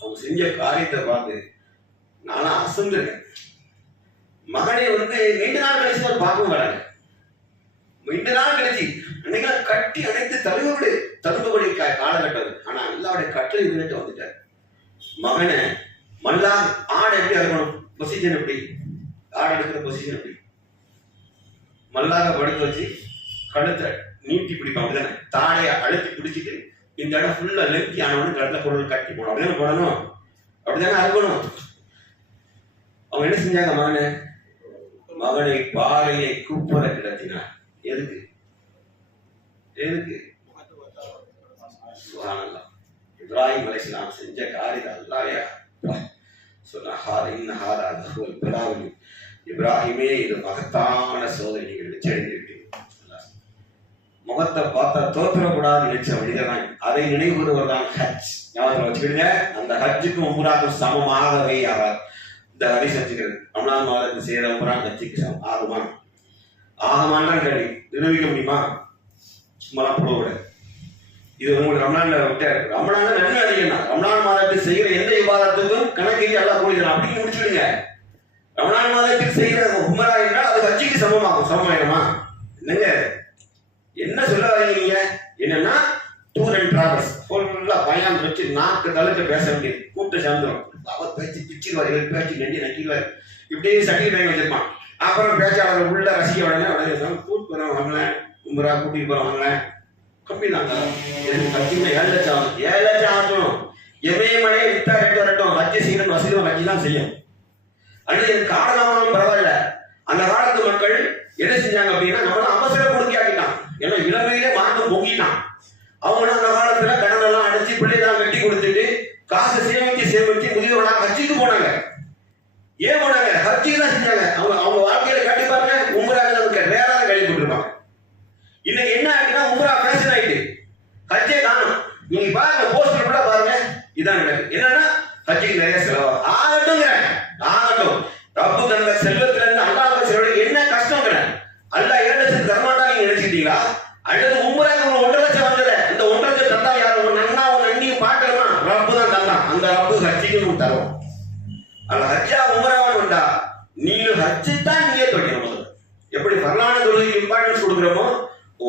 அவங்க செஞ்ச காரியத்தை பார்த்து நானும் அசந்துருக்கேன். மகனை வந்து 2 நாள் கழிச்சு ஒரு பார்க்கவும் வராங்க. 2 நாள் கழிச்சு அன்னைக்கெல்லாம் கட்டி அணைத்து தழுவுபடி காலகட்டம். ஆனா அல்லாவுடைய கட்டளை இருந்துட்டு வந்துட்டார். மகனை மல்லா ஆடை எப்படி அறுக்கணும், பொசிஷன் எப்படி, ஆடை எடுக்கிற பொசிஷன் எப்படி, மல்லாக படுக்க வச்சு கழுத்தை நீட்டி பிடிப்பான். அப்படிதானே தாடையை அழுத்தி பிடிச்சிட்டு இந்த இடம் ஃபுல்லா லெங்கி ஆனவனு கழுத்தை பொருள் கட்டி போனோம். அப்படிதானே போடணும், அப்படிதானே அறுக்கணும். அவங்க என்ன செஞ்சாங்க, மகனை பாறையை கூப்புற கிடத்தினார். எதுக்கு எதுக்கு? சுப்ஹானல்லாஹ். இப்ராஹிம் அலைஹிஸ்ஸலாம் செஞ்ச காரியத்தை அல்லாஹ்வே சொன்னார். இப்ராஹிமே இது மகத்தான சோதனை நீங்கள் நிச்சயந்திருக்கீங்க. முகத்தை பார்த்தா தோற்றக்கூடாது நினைச்ச மனிதன் அதை நினைவுறுவர் தான் ஹஜ். ஞாபகம் வச்சுக்கிடுங்க. அந்த ஹஜ்ஜுக்கும் உம்ராக்கும் சமமாகவே ஆகாது. இந்த ஹதீஸ் வச்சுக்கிறது ரமலான் மாதத்தில் செய்த உம்ரா ஹஜ்ஜுக்கு சமம் ஆகுமா? ஆகமான்னு கேள்வி நிரூபிக்க முடியுமா? சும்மாலாம் புலவோட இது உங்களுக்கு ரமலான்ல விட்டாரு. ரமலான்ல நன்மை அதிகம் தான். ரமலான் மாதத்தில் செய்கிற எந்த விவாதத்துக்கும் கணக்கீடு எல்லாம் கூடிதான் அப்படின்னு முடிச்சுடுங்க. ரமலான் மாதத்தில் செய்கிற உம்ரா என்றால் அது ஹஜ்ஜுக்கு சமமாகும். சமமாயிடுமா? என்னங்க என்ன சொல்ல வரீங்க நீங்க? என்னன்னா டூர் அண்ட் டிராவல்ஸ் ஃபுல்லா பயணம் வச்சு நாக்கு தளர்த்து பேச வேண்டியது. கூப்பிட்டு சேர்ந்துடும். அவர் பேச்சு பிச்சுக்குவார், இவர் பேச்சு நெஞ்சு நக்கிக்குவார். இப்படியே சட்டி வாங்கி வச்சிருப்பான். அப்புறம் பேச்சாளர் உள்ள ரசிக்க உடனே கூட்டு போறவங்க உம்ரா கூட்டிட்டு போறவங்க கம்மி தாங்க. எனக்கு 7 லட்சம் ஆகும். 7 லட்சம் ஆகட்டும், எமயமலையே விட்டா 2 வரட்டும். ஹஜ்ஜு செய்யணும், வசதியும் ஹஜ்ஜு தான் செய்யும். அல்லது எனக்கு காரணமானாலும் பரவாயில்ல. அந்த காலத்து மக்கள் என்ன செஞ்சாங்க அப்படின்னா நம்மள அவசர கொடுக்கி ஆக்கிட்டான். ஏன்னா இளமையிலே மார்க்கம் பொங்கிட்டான். அவங்க அந்த காலத்துல கடன் எல்லாம் அடைச்சி பிள்ளைதான் வெட்டி கொடுத்துட்டு காசை சேமிச்சு முதியவர்களாக ஹஜ்ஜுக்கு போனாங்க. ஏன் போனாங்க? ஹஜ்ஜுக்கு தான் செஞ்சாங்க. அவங்க வாழ்க்கையில கட்டி பாருங்க, உம்ராக நமக்கு ரேராக கழிவு போட்டுருப்பாங்க. இன்னைக்கு என்ன ஆகிட்டுனா உம்ரா ஃபேஷன் ஆயிட்டு ஹஜ்ஜே காணும். நீங்க பாருங்க போஸ்டர் கூட பாருங்க, இதான் நடக்குது. என்னன்னா ஹஜ்ஜுக்கு நிறைய செலவு ஆகட்டும். ரப்பு தந்த செல்வத்துல இருந்து அல்லாஹ் செலவு என்ன கஷ்டம் கிடையாது. அல்லாஹ் 7 லட்சம் தரமாட்டா நீங்க நினைச்சிட்டீங்களா? அல்லது உம்ராக்கு 1.5 லட்சம் வந்தது. இந்த 1.5 லட்சம் தந்தா யாரு? உன் அண்ணா உன் அண்ணியும் பாக்கணுமா? ரப்பு தான் தந்தான். அந்த ரப்பு ஹஜ்ஜுக்கு நம்ம தரோம். அல்ல ஹஜ்ஜா உம்ராவான் வந்தா நீங்க ஹஜ்ஜு தான் நீயே தொழில். எப்படி பரலான தொழிலுக்கு இம்பார்ட்டன்ஸ் கொடுக்குறோமோ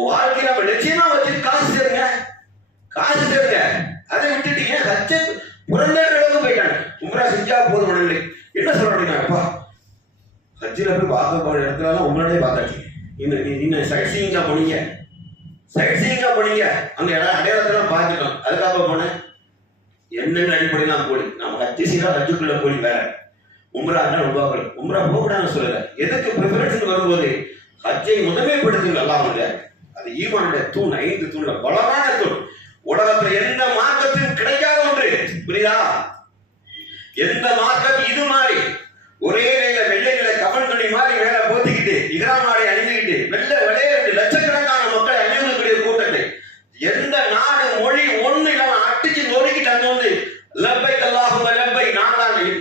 வாழ்க்கையில நம்ம நிச்சயமா வச்சு காசு சேருங்க. அதை விட்டுட்டீங்க ஹஜ்ஜை புறந்தே அளவுக்கு போயிட்டாங்க. உம்ரா செஞ்சா போதும். மனநிலை என்ன சொல்றாங்க? ஹஜ்ஜில போய் பார்க்க போற இடத்துல உங்களோடய பார்த்தாச்சு. இன்னும் சைட் சீயிங்கா போனீங்க, அந்த இடம் அடையாளத்தெல்லாம் பார்த்துட்டோம். அதுக்காக போனேன் என்னென்ன அடிப்படையெல்லாம் போடி நம்ம ஹஜ்ஜு செய்யலாம். ஹஜ்ஜுக்குள்ள போடி வேற உம்ரா ரூபாக்கள். உம்ரா போகக்கூடாதுன்னு சொல்லல. எதுக்கு ப்ரிஃபரன்ஸ் வரும்போது ஹஜ்ஜை முதன்மைப்படுத்துங்க. அல்லாஹ்வுடைய அது ஈமானுடைய தூண். 5 தூண்ல பலமான தூண். உலகத்துல எந்த மார்க்கத்திலும் கிடைக்காத ஒன்று. புரியுதா? எந்த மார்க்கம் இது மாதிரி ஒரே வெள்ளை நில கவன் துணி மாதிரி மேல போத்திக்கிட்டு இஹ்ராம் ஆடை அணிந்துக்கிட்டு வெள்ளை லட்சக்கணக்கான மக்கள் அணிவக்கூடிய கூட்டத்தை எந்த நாடு மொழி ஒண்ணு இல்லாம அடிச்சு நொறுக்கிட்டு அங்க வந்து லப்பைக் அல்லாஹும்ம லப்பைக் நான்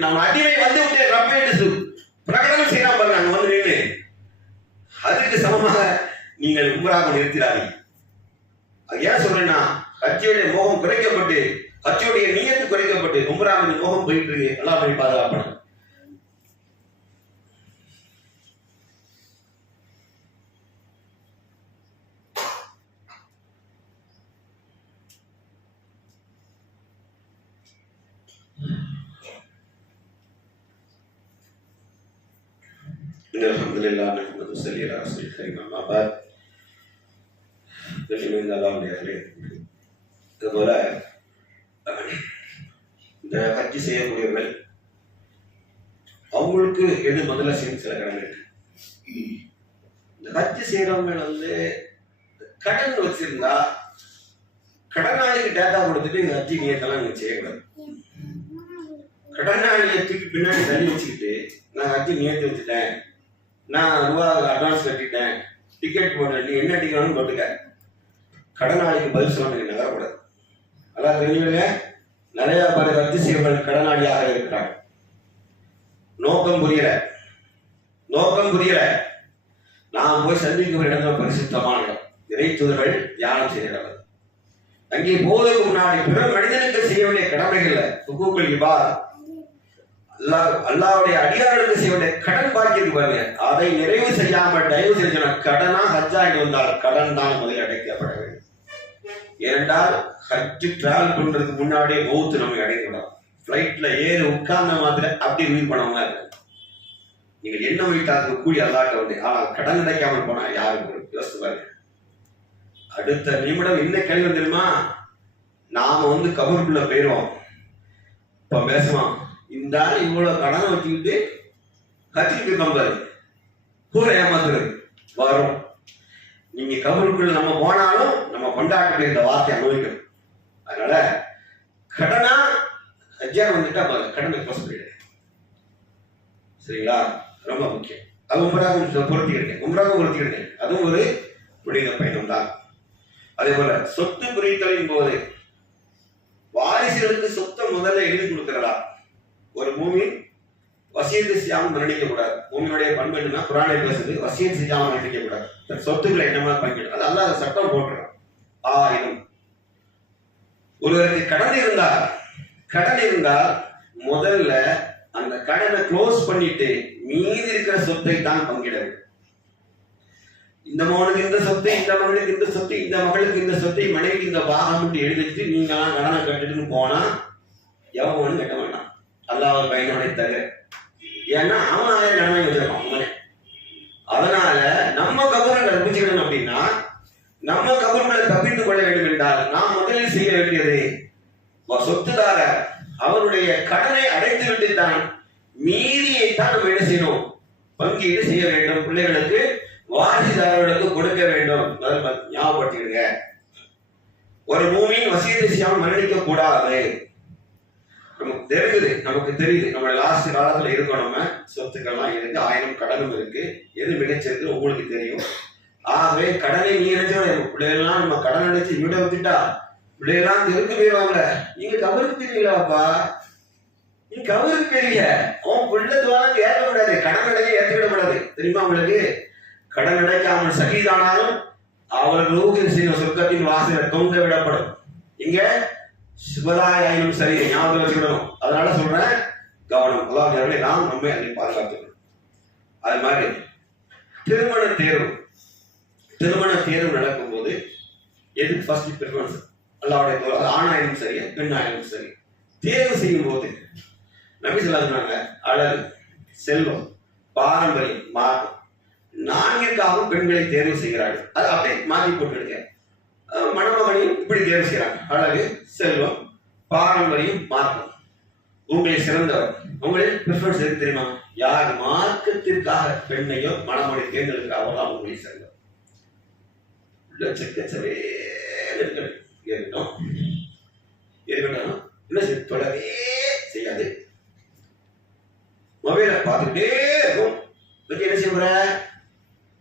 நம்ம அடிமை வந்து விட்டு ரப்பேன்னு பிரகடனம் செய்யலாம் பாருங்க. அங்க வந்து நின்று அதுக்கு சமமாக நீங்கள் உம்ராக நிறுத்திடாதீங்க. அது ஏன் சொல்றேன்னா ஹஜ்ஜுடைய மோகம் குறைக்கப்பட்டு ஹஜ்ஜுடைய நியத்து குறைக்கப்பட்டு உம்ராவின் மோகம் போயிட்டு இருக்கு. எல்லாம் போய் பாதுகாப்பணும். அல்ஹம்துலில்லாஹ் நஹ்மது ஸல்லி அலா ரசூலில் கரீம். அம்மா பாத். இதுபோல இந்த ஹஜ்ஜு செய்யக்கூடியவர்கள் அவங்களுக்கு எது முதல்ல செய்ய சில கடமை இருக்கு. இந்த ஹஜ்ஜு செய்யறவங்க வந்து கடன் வச்சிருந்தா கடனாளிக்கு டேட்டா கொடுத்துட்டு ஹஜ்ஜு நியத்தெல்லாம் நீங்க செய்யக்கூடாது. கடனாளியை தூக்கி பின்னாடி தள்ளி வச்சுக்கிட்டு நான் ஹஜ்ஜு நியத்து வச்சுட்டேன் நான் ரூபா அட்வான்ஸ் கட்டிட்டேன், டிக்கெட் போட்டு, நீ என்ன டிக்கெட் போட்டுக்க, கடனாளிக்கு பதில் சொல்ல நகரக்கூடாது. அதான் தெரிஞ்சுங்க, நிறைய பேர் ரத்து செய்யப்பட்ட கடனாளியாக இருக்கிறாங்க. நோக்கம் புரியல, நோக்கம் புரியல. நான் போய் சந்திக்கும் இடம் பரிசுத்தமான இடம், இறை தூதர்கள் தியானம் செய்ய இடம். அங்கே போவதற்கு முன்னாடி பிற மனிதனுக்கு செய்ய வேண்டிய கடமைகள்ல ஹுகூக்குல் இபாத், அல்லாஹ்வுடைய அடியார்களுக்கு செய்ய வேண்டிய கடன் பாக்கி இருக்கு பாருங்க, அதை நிறைவு செய்யாமல் தயவு செஞ்ச கடனா ஹஜ்ஜாகி வந்தால் கடன் தான் முதலில் அடைக்கப்பட வேண்டும். ஏனென்றால் ஹஜ் டிராவல் பண்றதுக்கு முன்னாடியே மௌத்து நம்மை அடைந்துவிடும். பிளைட்ல ஏறி உட்கார்ந்த மாதிரி அப்படி உயிர் பண்ணவங்க இருக்கு. நீங்கள் என்ன வைத்தார்கள் கூலி அல்லாட்ட வந்து, ஆனால் கடன் கிடைக்காமல் போனா யாரும் யோசித்து பாருங்க. அடுத்த நிமிடம் என்ன கேள்வி தெரியுமா, நாம வந்து கபருக்குள்ள போயிடுவோம். இப்ப பேசுவோம், இந்த ஆள் இவ்வளவு கடனை வச்சுக்கிட்டு ஹஜ்ஜுக்கு நம்பரு கூட ஏமாத்துறது வரும். நீங்க கபருக்குள்ள நம்ம போனாலும் நம்ம கொண்டாட்ட இந்த வார்த்தை அனுபவிக்கணும். அதனால கடனா ஹஜ்ஜா வந்துட்டா கடனை க்ளோஸ் பண்ணிடு. சரிங்களா? ரொம்ப முக்கியம். அது உம்ராக பொருத்திக்கிட்டேன், அதுவும் ஒரு புனித பயணம் தான். அதே போல சொத்து பிரித்தலின் போது வாரிசுகளுக்கு சொத்தை முதல்ல எழுதி கொடுக்கிறதா? ஒரு மூமின் வசியத்து செய்யாமல் மரணிக்க கூடாது. மூமியினுடைய பண்பு என்னன்னா, குர்ஆன்ல பேசுது, வசியத்து செய்யாமல் மரணிக்க கூடாது. சொத்துக்களை என்னமா பங்கிடும், அது அல்லாஹ் சட்டம் போட்டுறான். ஆயினும் ஒருவருக்கு கடன் இருந்தால் முதல்ல அந்த கடனை க்ளோஸ் பண்ணிட்டு மீதி இருக்கிற சொத்தை தான் பங்கிட வேண்டும். இந்த மகனுக்கு இந்த சொத்து, இந்த மகனுக்கு இந்த சொத்து, இந்த மகளுக்கு இந்த சொத்தை, மனைவிக்கு இந்த பாகம் எழுதிட்டு நீங்களாம் கடனை கட்டுன்னு போனா எவனும் கட்ட வேண்டாம், அல்லாஹ் பயனோட தவிர. ஏன்னா அவன் ஆயிரம் கடமை வச்சிருக்கான் அவனே. அதனால நம்ம கபரை கற்பிச்சுக்கணும் அப்படின்னா, நம்ம கபர்களை தப்பித்து கொள்ள வேண்டும் என்றால் நாம் முதலில் செய்ய வேண்டியது, சொத்துதாரர் அவருடைய கடனை அடைத்து விட்டு தான் மீதியை தான் நம்ம என்ன செய்யணும், பங்கீடு செய்ய வேண்டும். பிள்ளைகளுக்கு வாரிசுதாரர்களுக்கு கொடுக்க வேண்டும். ஞாபகப்படுத்திடுங்க. ஒரு மூமின் வசியத்தை செய்யாமல் மரணிக்க கூடாது. நமக்கு தெரியுது நம்ம லாஸ்ட் காலத்துல இருக்கோம். நம்ம சொத்துக்கள்லாம் இருக்கு, 1000 கடனும் இருக்கு, எது மிகச்சிருக்கு உங்களுக்கு தெரியும். ஆகவே கடனை நீ நினைச்ச பிள்ளைகள்லாம் நம்ம கடன் அடைச்சு வீட்டை வச்சுட்டா பிள்ளைகள்லாம் தெருக்கு போயிடுவாங்கள. நீங்க கவருக்கு தெரியுங்களாப்பா, நீ கவருக்கு தெரிய அவன் பிள்ளை துவாரம் ஏற்கக்கூடாது, கடன் அடைக்க ஏற்றுக்கிடக்கூடாது. தெரியுமா உங்களுக்கு? கடன் அடைக்காமல் சகிதானாலும் அவர்களுக்கு சொர்க்கத்தின் வாசல் தொங்க விடப்படும். இங்க சுபதாயினும் சரி, ஞாபகம் வச்சுக்கிடணும். அதனால சொல்றேன், கவனம். அல்லாஹ் நாம் நம்மை அதை பாதுகாத்துக்கணும். அது மாதிரி திருமண தேர்வு நடக்கும் போது எதுக்கு ஃபர்ஸ்ட் ப்ரிஃபரன்ஸ்? அல்லாஹ்வுடைய ஆணாயினும் சரி பெண்ணாயினும் சரி தேர்வு செய்யும் போது நபி சொன்னாங்க, அழகு, செல்வம், பாரம்பரியம், மார்க்கம், 4ற்காகவும் பெண்களை தேர்வு செய்கிறார்கள். அது அப்படியே மாற்றி போட்டுடுங்க. மணமகனையும் இப்படி தேர்வு செய்யறாங்க, அழகு, செல்வம், பாரம்பரியம், மார்க்கம். உங்களை சிறந்தவர், உங்களில் ப்ரிஃபரன்ஸ் எது தெரியுமா? யார் மார்க்கத்திற்காக பெண்ணையோ மணமனை தேர்ந்தெடுக்கிறார்களோ அவங்களை சிறந்தவர். இருக்கட்டும் என்ன தொடவே செய்யாது, மொபைல பார்த்துட்டே இருக்கும்.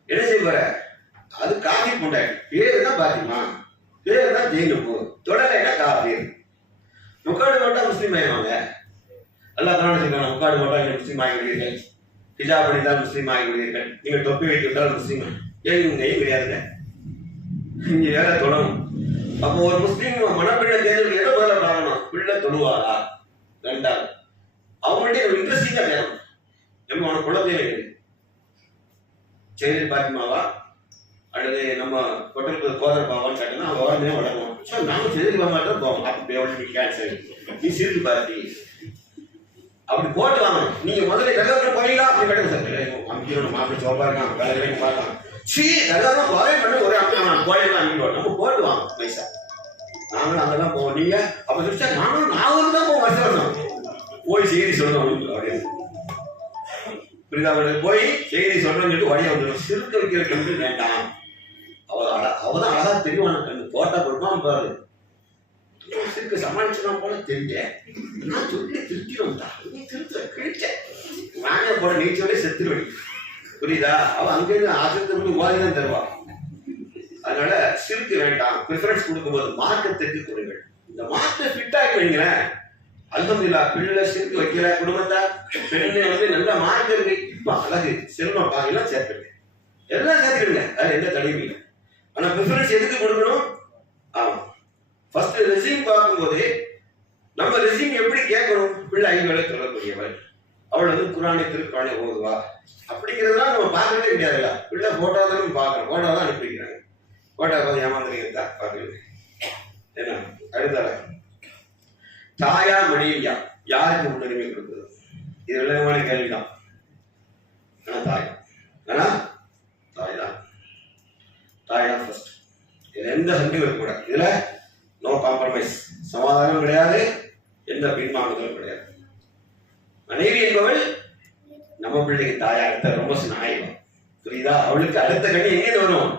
என்ன செய்ய போற? அது காஃபி போட்டாங்க, பேரு தான் பாத்திமா, பேரு தான் ஜெயிலுக்கு, தொடலைன்னா காஃபி. முக்காடு போட்டா முஸ்லீம் ஆயிடுவாங்க. அல்லாஹ் தான சொல்றாங்க, முக்காடு போட்டா நீங்க முஸ்லீம் ஆகிவிடுவீர்கள், ஹிஜாப் அணிந்தால் முஸ்லீம் ஆகிவிடுவீர்கள், நீங்கள் தொப்பி வைத்து விட்டால் முஸ்லீம். எங்கேயும் கிடையாதுங்க, இங்க வேற தொடரும். அப்போ ஒரு முஸ்லீம் மனப்பிள்ளை தேர்தல் எதை முதல்ல பார்க்கணும்? பிள்ளை தொழுவாரா? 2வது அவங்கள்ட்ட ஒரு இன்ட்ரெஸ்டிங்கா கேட்கணும். நம்ம அவன குழந்தைய சென்னையில் பாத்திமாவா அல்லது நம்ம கொட்டல் கோதரப்பாவான்னு கேட்டோம்னா அவன் உடனே வளருவான். ஸோ நாம செதுக்கு மாட்டோம் போவோம். அப்படி எவ்வளோ கேன்சர் நீ சிரித்து பார்த்தி அப்படி போட்டு வாங்கணும். நீங்க முதல்ல கல்யாணம் போறீங்களா அப்படி கேட்டு சார் அம்பியோட மாப்பிள்ளை சோப்பா இருக்கான், வேலை பார்க்கலாம். கல்யாணம் போவே பண்ண ஒரே அம்மா கோயிலாம் அங்கிட்டு நம்ம போட்டுவாங்க பைசா. நாங்களும் அங்கதான் போவோம். நீங்க அப்ப தெரிச்சா நாங்களும் தான் போவோம். வருஷம் போய் செய்தி சொல்லணும் அப்படின்னு புரியுதா? போய் செய்தி சொல்றேன்னு சொல்லிட்டு வழியா வந்துடும். சிறுக்க வைக்கிற கண்டு வேண்டாம். அவதான் அழகா தெரியும். போட்டா கொடுப்பான் பாரு, சிறுக்க சமாளிச்சுதான் போல தெரிஞ்சேன். நான் சொல்லி திருத்திடும் தான், நீ திருத்த கிழிச்ச வாங்க போட நீச்சோட செத்துருவடி. புரியுதா? அவ அங்கிருந்து ஆசிரியத்தை ஓதி தான் தருவா. அதனால சிறுக்கு வேண்டாம். ப்ரிஃபரன்ஸ் கொடுக்கும்போது மார்க்கத்திற்கு கொடுங்கள். இந்த மார்க்கத்தை ஃபிட் ஆகி வைங்களேன். அல்ஹம்துலில்லாஹ் பிள்ளை சிறுக்கு வைக்கிற குடும்பத்தை பெண்ணை வந்து நல்ல மார்க்க இருக்கு, அழகு, செல்வம் எல்லாம் சேர்த்துருங்க, எல்லாம் சேர்த்துக்கிடுங்க. அது எந்த தடையும் இல்லை. ஆனா ப்ரிஃபரன்ஸ் எதுக்கு கொடுக்கணும்? ஆமா, ஃபர்ஸ்ட் ரெஸ்யூம் பார்க்கும்போது நம்ம ரெஸ்யூம் எப்படி கேட்கணும்? பிள்ளை 5 வேளை சொல்லக்கூடியவள், அவள் வந்து குரானை திருக்குறானை ஓதுவா அப்படிங்கிறதெல்லாம் நம்ம பார்க்கவே முடியாதுல்ல. பிள்ளை போட்டோ தான் பார்க்கணும், போட்டோ தான் அனுப்பிக்கிறாங்க, போட்டோ பார்த்து ஏமாந்துறீங்க தான் பார்க்கறது. என்ன அடுத்தால தாயா மனைவியா யாருக்கு முன்னுரிமை கொடுக்குறது? இது விளக்கமான கேள்விதான். ஆனா தாய், ஆனா தாய் தான், தாய் தான் ஃபர்ஸ்ட். இதுல எந்த சண்டையும் இருக்கக்கூடாது. இதுல நோ காம்ப்ரமைஸ், சமாதானம் கிடையாது, எந்த பின்மாறுதலும் கிடையாது. மனைவி என்பவள் நம்ம பிள்ளைக்கு தாயா அடுத்த ரொம்ப நாயகம், புரியுதா? அவளுக்கு அடுத்த கண்ணி எங்கே வரும்?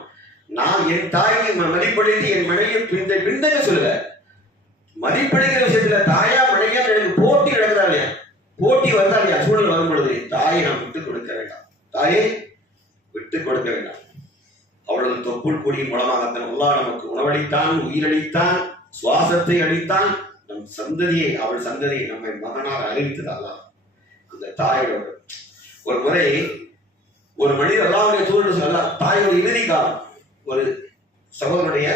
நான் என் தாய்க்கு மதிப்படைத்து என் மனைவியை பின்தங்க சொல்லுங்க. மதிப்படைக்கிற விஷயத்துல தாயா மனைவியா எனக்கு போட்டி நடக்குதா இல்லையா? போட்டி வருதா இல்லையா? சூழல் வரும் பொழுது தாயை நாம் விட்டுக் கொடுக்க வேண்டாம், தாயை விட்டுக் கொடுக்க வேண்டாம். அவளது தொப்புள் கொடியின் மூலமாகத்தான் அல்லாஹ் நமக்கு உணவளித்தான், உயிரளித்தான், சுவாசத்தை அளித்தான். நம் சந்ததியை, அவள் சந்ததியை நம்மை மகனாக அறிவித்தது அல்லாஹ். அந்த தாயோட ஒரு முறை ஒரு மனிதர் அல்லாஹ்வுடைய தூதர் சொல்ல, தாயோட இறுதி காலம், ஒரு சகோதரனுடைய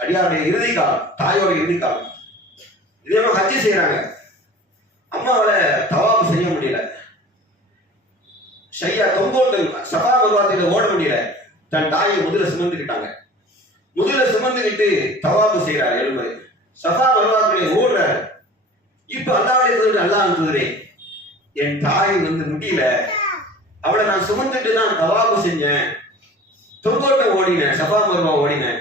அடியாருடைய இறுதி காலம், தாயோட இறுதி காலம். இதே மாதிரி ஹஜ்ஜி செய்யறாங்க. அம்மாவால தவாப் செய்ய முடியல, ஷையா தொங்கோட்டு சஃபா மர்வாத்தில ஓட முடியல. தன் தாயை முதல்ல சுமந்துக்கிட்டாங்க. முதல்ல சுமந்துக்கிட்டு தவாப்பு செய்யறாரு, எழுமுறை சஃபா மர்வாத்திலே ஓடுறாரு. இப்ப அல்லாஹ்வுடைய தூதர், அல்லாஹ் தூதரே, என் தாய் வந்து முடியல, அவளை நான் சுமந்துட்டு நான் தவாப்பு செஞ்சேன், தொங்கோட்ட ஓடினேன், சஃபா மர்வா ஓடினேன்,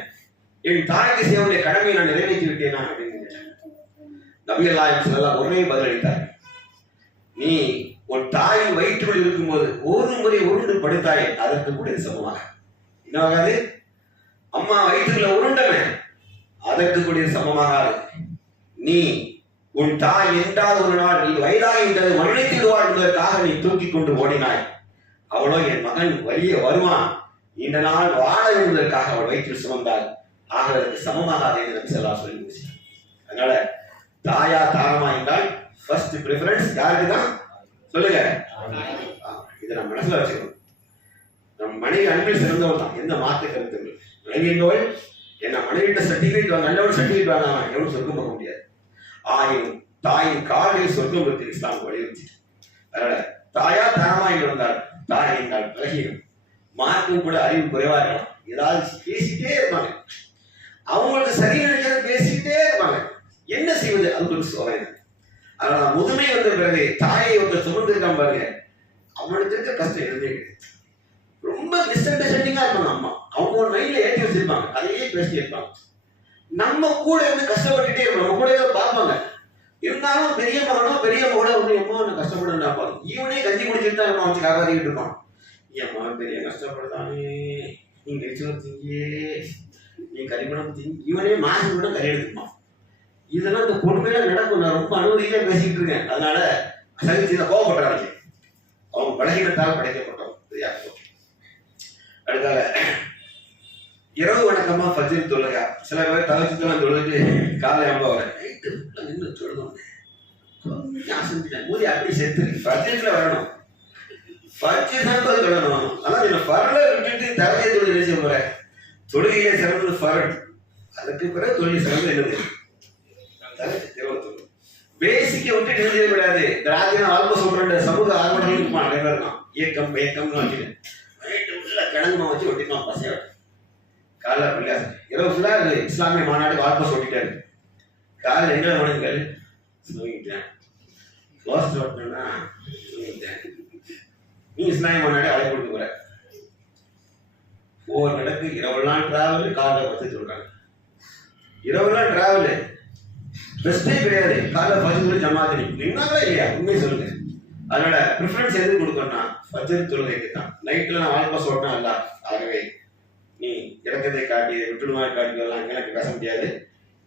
என் தாய்க்கு செய்ய கடமையை நான் நிறைவேற்றி விட்டேனா அப்படின்னு நபிகள் நாயகம் ஸல்லல்லாஹு ஒரே பதிலளித்தார். நீ உன் தாயின் வயிற்றுக்குள் இருக்கும்போது ஒரு முறை உருண்டு படுத்தாய், அதற்கு கூட சமமாக என்னவாகாது? அம்மா வயிற்றுல உருண்டவன், அதற்கு கூட சமமாகாது. நீ உன் தாய் என்றால் ஒரு நாள் நீ வயதாகின்றது மரணித்திடுவாள் என்பதற்காக நீ தூக்கி கொண்டு ஓடினாய், அவளோ என் மகன் வலிய வருவான், இந்த நாள் வாழ என்பதற்காக அவள் வயிற்றில் சுமந்தாள், ஆக அதற்கு சமமாகாது என்று நபி ஸல்லல்லாஹு சொல்லி முடிச்சார். அதனால தாயா தாரமா என்றால் ஃபர்ஸ்ட் பிரிஃபரன்ஸ் யாருக்கு தான்? சொல்லுங்க. இதை நம்ம மனசுல வச்சுக்கணும். நம் மனைவி அன்பில் சிறந்தவள் தான், எந்த மாற்று கருத்து. மனைவி என்பவள் என்ன மனைவிட்ட சர்டிபிகேட் வாங்க, நல்லவள் சர்டிபிகேட் வாங்க, எவ்வளவு சொர்க்கம் போக முடியாது. ஆயினும் தாயின் காலையில் சொர்க்கம் பற்றி இஸ்லாம் வலியுறுத்தி. அதனால தாயா தாரமா என்று வந்தால் தாய் என்றால் பலகீனம், மார்க்கும் கூட அறிவு குறைவா இருக்கலாம், ஏதாவது பேசிட்டே இருப்பாங்க, அவங்களுக்கு சரி நினைக்காத பேசிக்கிட்டே இருப்பாங்க. என்ன செய்வது? அது ஒரு சோதனை. அதனால முதுமை வந்த பிறகு தாயை வந்து சுமந்திருக்காம பாருங்க, அவனுக்கு இருக்க கஷ்டம் எதுவுமே கிடையாது. ரொம்ப மிஸ் அண்டர்ஸ்டாண்டிங்கா இருப்பாங்க அம்மா, அவங்க ஒரு மைண்ட்ல ஏற்றி வச்சிருப்பாங்க, அதையே பேசிட்டு இருப்பாங்க. நம்ம கூட இருந்து கஷ்டப்பட்டுட்டே இருப்போம், நம்ம கூட ஏதோ பார்ப்பாங்க. இருந்தாலும் பெரிய மகனோ பெரிய மகனோ வந்து எம்மா நான் கஷ்டப்படுன்னு நினைப்பாங்க. இவனே கஞ்சி குடிச்சிட்டு தான் வச்சு காப்பாற்றிக்கிட்டு இருப்பான். என் மகன் பெரிய கஷ்டப்படுதானே, நீ நெரிச்சல் திங்கியே, நீ கறிமணம் திங்கி, இவனே மாசம் கூட கறி எடுத்துப்பான். இதெல்லாம் இந்த பொறுமையில நடக்கும். நான் ரொம்ப அனுமதியில பேசிக்கிட்டு இருக்கேன். அதனால சகிச்சு கோவப்படுறாங்க, அவங்க பலகீனத்தால் படைக்கப்பட்டோம். அடுத்தால இரவு வணக்கமா ஃபஜ்ர் தொழுகா. சில பேர் தகவல் தொழுது காலை அம்மா வர நைட்டு நின்று தொழுதும் மூதி அப்படி சேர்த்து ஃபஜ்ர்ல வரணும், ஃபஜ்ர் தான் தொழணும். ஆனா இந்த ஃபர்ல விட்டுட்டு தலையை தொழில் நினைச்ச போற தொழுகையிலே சிறந்தது ஃபர்ட், அதுக்கு பிறகு தொழில் சிறந்து என்னது பேசிக்க விட்டு நினைச்சது கூடாது. இந்த ராஜ்யம் ஆல்ப சொல்ற சமூக ஆர்வலர்கள் இருப்பான், நிறைய பேர் இருக்கான், இயக்கம் இயக்கம்னு வச்சுட்டு நைட்டு உள்ள கிழங்குமா வச்சு ஒட்டிப்பான் பசையோட காலைல பிள்ளையா. இரவு ஃபுல்லா இஸ்லாமிய மாநாடு ஆல்பஸ் ஓட்டிட்டாரு. காலையில் எங்க மனுங்கள் சொல்லிட்டேன், போஸ்ட் ஓட்டணும்னா சொல்லிட்டேன், நீ இஸ்லாமிய மாநாடு அழைப்பு கொடுத்து போற 4 நடக்கு. இரவு நாள் டிராவல், காலைல பத்து சொல்றாங்க. இரவு நாள் டிராவல் பெஸ்டே கிடையாது. காலைல ஃபஜ்ர் ஜமாத் நின்னாங்களா இல்லையா? உண்மையை சொல்லுங்க. அதனால ப்ரிஃபரன்ஸ் எது கொடுக்கணும்னா ஃபஜ்ர் தொழுகைக்கு தான். நைட்ல நான் ஆல்பஸ் ஓட்டினா இல்ல. ஆகவே நீ இறக்கத்தை காட்டி விட்டுடுமா காட்டி வரலாம், அங்கெல்லாம் பேச முடியாது.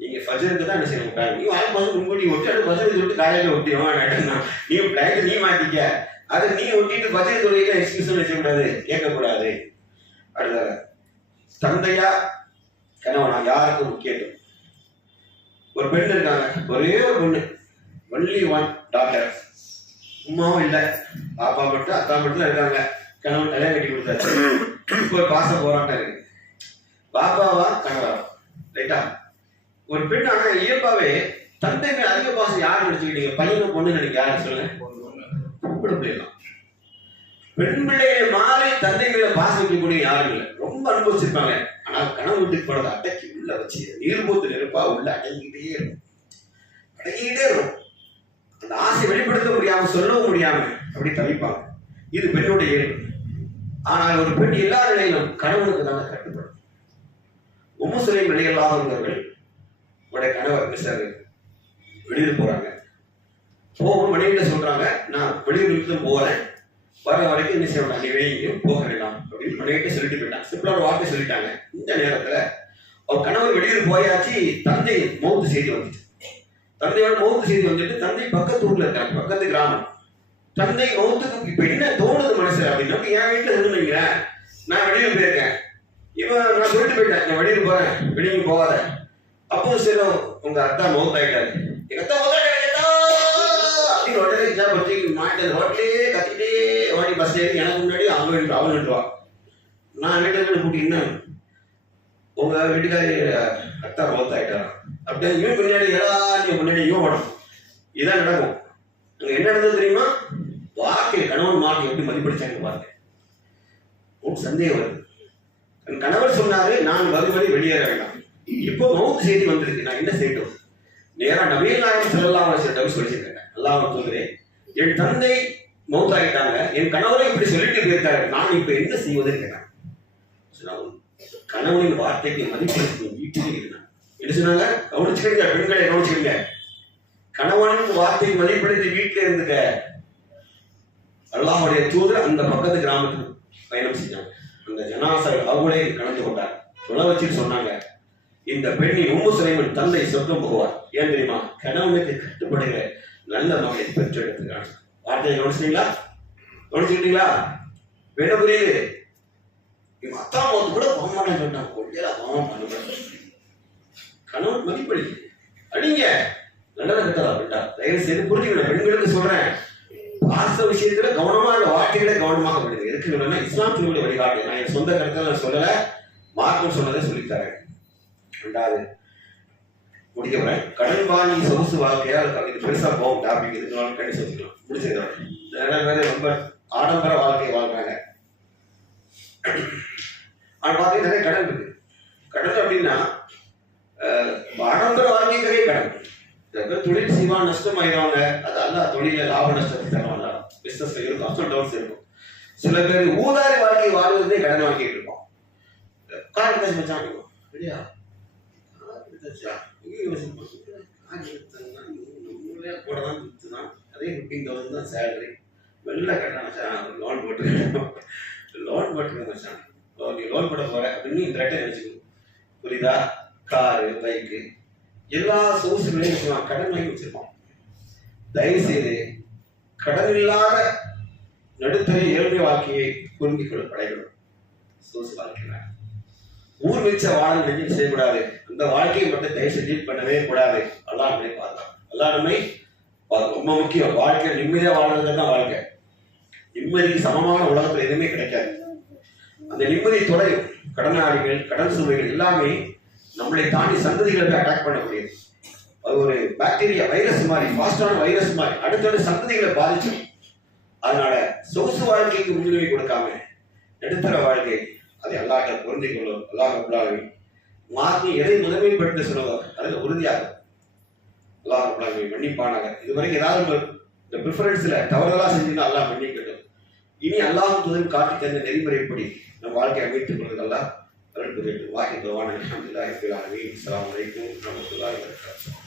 நீங்க ஃபஜ்ருக்கு தான் என்ன செய்யணும். நீ ஆல்பஸ் முன்கூட்டி ஒட்டி அது ஃபஜ்ருக்கு சொல்லிட்டு காலையில ஒட்டிடுவான். நீ பிளான் நீ மாட்டிக்க, அதை நீ ஒட்டிட்டு பஜனை தொழில எக்ஸ்கியூஸ் வச்சுக்கூடாது, கேட்கக்கூடாது. அடுத்த தந்தையா கணவனா யாருக்கும் முக்கியத்துவம். ஒரு பெண் இருக்காங்க, ஒரே ஒரு பொண்ணு, ஒன்லி ஒன் டாக்டர். உமாவும் இல்லை, பாப்பா மட்டும் அத்தா மட்டும் இருக்காங்க. கணவன் கல்யாணம் கட்டி கொடுத்தாச்சு. இப்போ ஒரு பாச போராட்டம் இருக்கு, பாப்பாவா கணவரா, ரைட்டா? ஒரு பெண் ஆனா இயல்பாவே தந்தை மேல அதிக பாசம் யாரு நினைச்சுக்கிட்டீங்க? பையனும் பொண்ணு நினைக்க யாரு சொல்லுங்க? பொம்பளை பிள்ளைலாம். பெண் பிள்ளையை மாறி தந்தை மேல பாசம் வைக்கக்கூடிய யாரும் இல்லை. ரொம்ப அனுபவிச்சிருப்பாங்க. ஆனா கணவன் வீட்டுக்கு போனதை அடக்கி உள்ள வச்சு நீர் போத்து நெருப்பா உள்ள அடங்கிட்டே இருக்கும், அடங்கிட்டே இருக்கும். அந்த ஆசை வெளிப்படுத்த முடியாம, சொல்லவும் முடியாம அப்படி தவிப்பாங்க. இது பெண்ணுடைய இயல்பு. ஆனால் ஒரு பெண் எல்லா நிலையிலும் கணவனுக்கு தானே கட்டுப்படும். உம்மு சுலைம் ரலியல்லாஹு அன்ஹா உடைய கணவர் மிஸ்டர் வெளியூர் போறாங்க. போகும் மனைவிட்ட சொல்றாங்க, நான் வெளியூருக்கு போறேன், வர வரைக்கும் என்ன செய்யணும், நீ வெளியும் போக வேண்டாம் அப்படின்னு மனைவிட்ட சொல்லிட்டு போயிட்டாங்க. சிம்பிளா ஒரு வார்த்தை சொல்லிட்டாங்க. இந்த நேரத்துல அவர் கணவர் வெளியூர் போயாச்சு, தந்தை மௌத்து செய்தி வந்துச்சு. தந்தையோட மௌத்து செய்தி வந்துட்டு தந்தை பக்கத்து ஊர்ல இருக்காங்க, பக்கத்து கிராமம். தந்தை மௌத்துக்கு இப்ப என்ன தோணுது மனசு அப்படின்னா, என் வீட்டுல இருந்துங்க, நான் வெளியூர் போயிருக்கேன், இவன் நான் சொல்லிட்டு போயிட்டேன், நான் வெளியூர் போறேன், வெளியூர் போகாத. அப்போ சரி உங்க அத்தா மௌத் ஆயிட்டாரு, எங்க அத்தா அப்படின்னு உடனே பற்றி மாட்டு ரோட்லயே கத்திட்டே ஓடி பஸ் ஏறி எனக்கு முன்னாடி அவங்க அவன் நின்றுவா. நான் வீட்டுக்கு கூட்டி இன்னும் உங்க வீட்டுக்காரி அத்தா மௌத் ஆயிட்டாராம் அப்படியே இவன் பின்னாடி எல்லாரும் முன்னாடி இவன் ஓடும். இதான் நடக்கும். அங்க என்ன நடந்தது தெரியுமா? வாழ்க்கை கணவன் மார்க் எப்படி மதிப்படிச்சாங்க பாருங்க. உங்களுக்கு சந்தேகம் வருது. என் கணவர் சொன்னாரு நான் மறுபடி வெளியேற வேண்டாம், இப்போ மௌத் செய்தி வந்திருக்கு, நான் என்ன செய்யட்டும்? நேரா நபிகள் நாயகம் ஸல்லல்லாஹு அலைஹி வஸல்லம் சொல்லிச்சிருக்கேன், அல்லாஹ் சொல்கிறேன், என் தந்தை மௌத் ஆகிட்டாங்க, என் கணவரை இப்படி சொல்லிட்டு போயிருக்காரு, நான் இப்ப என்ன செய்வதுன்னு கேட்டாங்க. கணவனின் வார்த்தைக்கு மதிப்பளித்து வீட்டிலே இருந்தாங்க. என்ன சொன்னாங்க? கவனிச்சுக்கிங்க பெண்களை, கவனிச்சுக்கிங்க. கணவனின் வார்த்தைக்கு மதிப்பளித்து வீட்டிலே இருந்துக்க. அல்லாஹ்வுடைய தூதர் அந்த பக்கத்து கிராமத்துக்கு பயணம் செஞ்சாங்க. அந்த ஜனாசா அவங்களே கலந்து கொண்டார். சொல்ல வச்சுட்டு சொன்னாங்க, இந்த பெண்ணின் உம்மு சுலைமின் தந்தை சொர்க்கம் போவார். ஏன் தெரியுமா? கணவனுக்கு கட்டுப்படுகிற நல்ல மகளை பெற்றெடுத்துக்கிறாங்க. வார்த்தையை கவனிச்சிட்டீங்களா? கவனிச்சுக்கிட்டீங்களா? என்ன புரியுது? இவங்க அத்தா மௌத்து கூட போகமாட்டேன்னு சொல்லிட்டாங்க. கொள்ளையில கணவன் மதிப்படி அடிங்க, நல்லதை கட்டதா அப்படின்ட்டா. தயவு செய்து புரிஞ்சுக்கணும். பெண்களுக்கு சொல்றேன், பாச விஷயத்துல கவனமா, அந்த வார்த்தைகளை கவனமாக விடுங்க. எதுக்கு இல்லைன்னா இஸ்லாத்தினுடைய வழிகாட்டு. நான் என் சொந்த கருத்தை நான் சொல்லல, மார்க்கம் சொன்னதை சொல்லித்தரேன். ரெண்டாவது முடிக்க போறேன். கடன் வாங்கி சொகுசு வாழ்க்கையா இது பெருசா போகும் டாபிக், இதுனாலும் கண்டிப்பா வச்சுக்கலாம். முடிச்சிருக்கேன். நிறைய பேர் ரொம்ப ஆடம்பர வாழ்க்கையை வாழ்றாங்க. ஆனா பார்த்தீங்கன்னா நிறைய கடன் இருக்கு. கடன் அப்படின்னா ஆடம்பர வாழ்க்கைங்கிறே கடன். தொழில் செய்வா நஷ்டம் ஆயிடுவாங்க, அது அல்ல தொழில லாப நஷ்டத்தை தருவாங்க. பிசினஸ்ல இருக்கும், அப்ஸ் அண்ட் டவுன்ஸ் இருக்கும். சில பேர் ஊதாரி வாழ்க்கை வாழ்வதே கடன் வாங்கிட்டு இருப்போம். கார் வச்சாங்க இல்லையா, அதே 15,000 தான் சேலரி. வெளில கட்டணம் லோன் போட்டுருக்கேன், லோன் போட்டுருக்கேன் மச்சான், நீ லோன் போட போற அப்படின்னு இந்த ரெட்டை நினைச்சுக்கணும். புரியுதா? காரு, பைக்கு, எல்லா சோர்ஸுகளையும் கடன் வாங்கி வச்சிருப்போம். தயவு செய்து கடன் இல்லாத நடுத்தர ஏழ்மை வாழ்க்கையை புரிந்து கொள்ள படைக்கணும். சோர்ஸ் வாழ்க்கை ஊர் வச்ச வாழ நினைச்சு செய்யக்கூடாது. அந்த வாழ்க்கையை மட்டும் தயவு செஞ்சு பண்ணவே கூடாது. அல்லா நம்மை பார்க்கலாம். அல்லா நம்மை ரொம்ப முக்கியம். வாழ்க்கை நிம்மதியா வாழ்றது தான் வாழ்க்கை. நிம்மதிக்கு சமமான உலகத்துல எதுவுமே கிடைக்காது. அந்த நிம்மதி தொலையும் கடனாளிகள், கடன் சுமைகள் எல்லாமே நம்மளை தாண்டி சந்ததிகளை போய் அட்டாக் பண்ண முடியும். அது ஒரு பாக்டீரியா, வைரஸ் மாதிரி, ஃபாஸ்டான வைரஸ் மாதிரி அடுத்தடுத்த சந்ததிகளை பாதிச்சு. அதனால சொகுசு வாழ்க்கைக்கு முன்னுரிமை கொடுக்காம நடுத்தர வாழ்க்கை, அதை அல்லாஹ்ட்ட பொருந்திக் கொள்ளும். அல்லாஹ் ரப்பல் ஆலமீன் மார்க்கு எதை முதன்மைப்படுத்த சொல்லுவோ அதில் உறுதியாக அல்லாஹ் ரப்பல் ஆலமீன் மன்னிப்பானாக. இதுவரைக்கும் ஏதாவது இந்த ப்ரிஃபரன்ஸ்ல தவறுதலா செஞ்சுன்னா அல்லாஹ் மன்னிக்கட்டும். இனி அல்லாஹ் தூதர் காட்டி தந்த நெறிமுறைப்படி நம் வாழ்க்கையை அமைத்துக் கொள்வது அல்லாஹ் அருள் புரியட்டும். வாஹி தவான அல்ஹம்துலில்லாஹி ரப்பில் ஆலமீன். அஸ்ஸலாமு அலைக்கும் வரஹ்மத்துல்லாஹி வபரகாத்துஹு.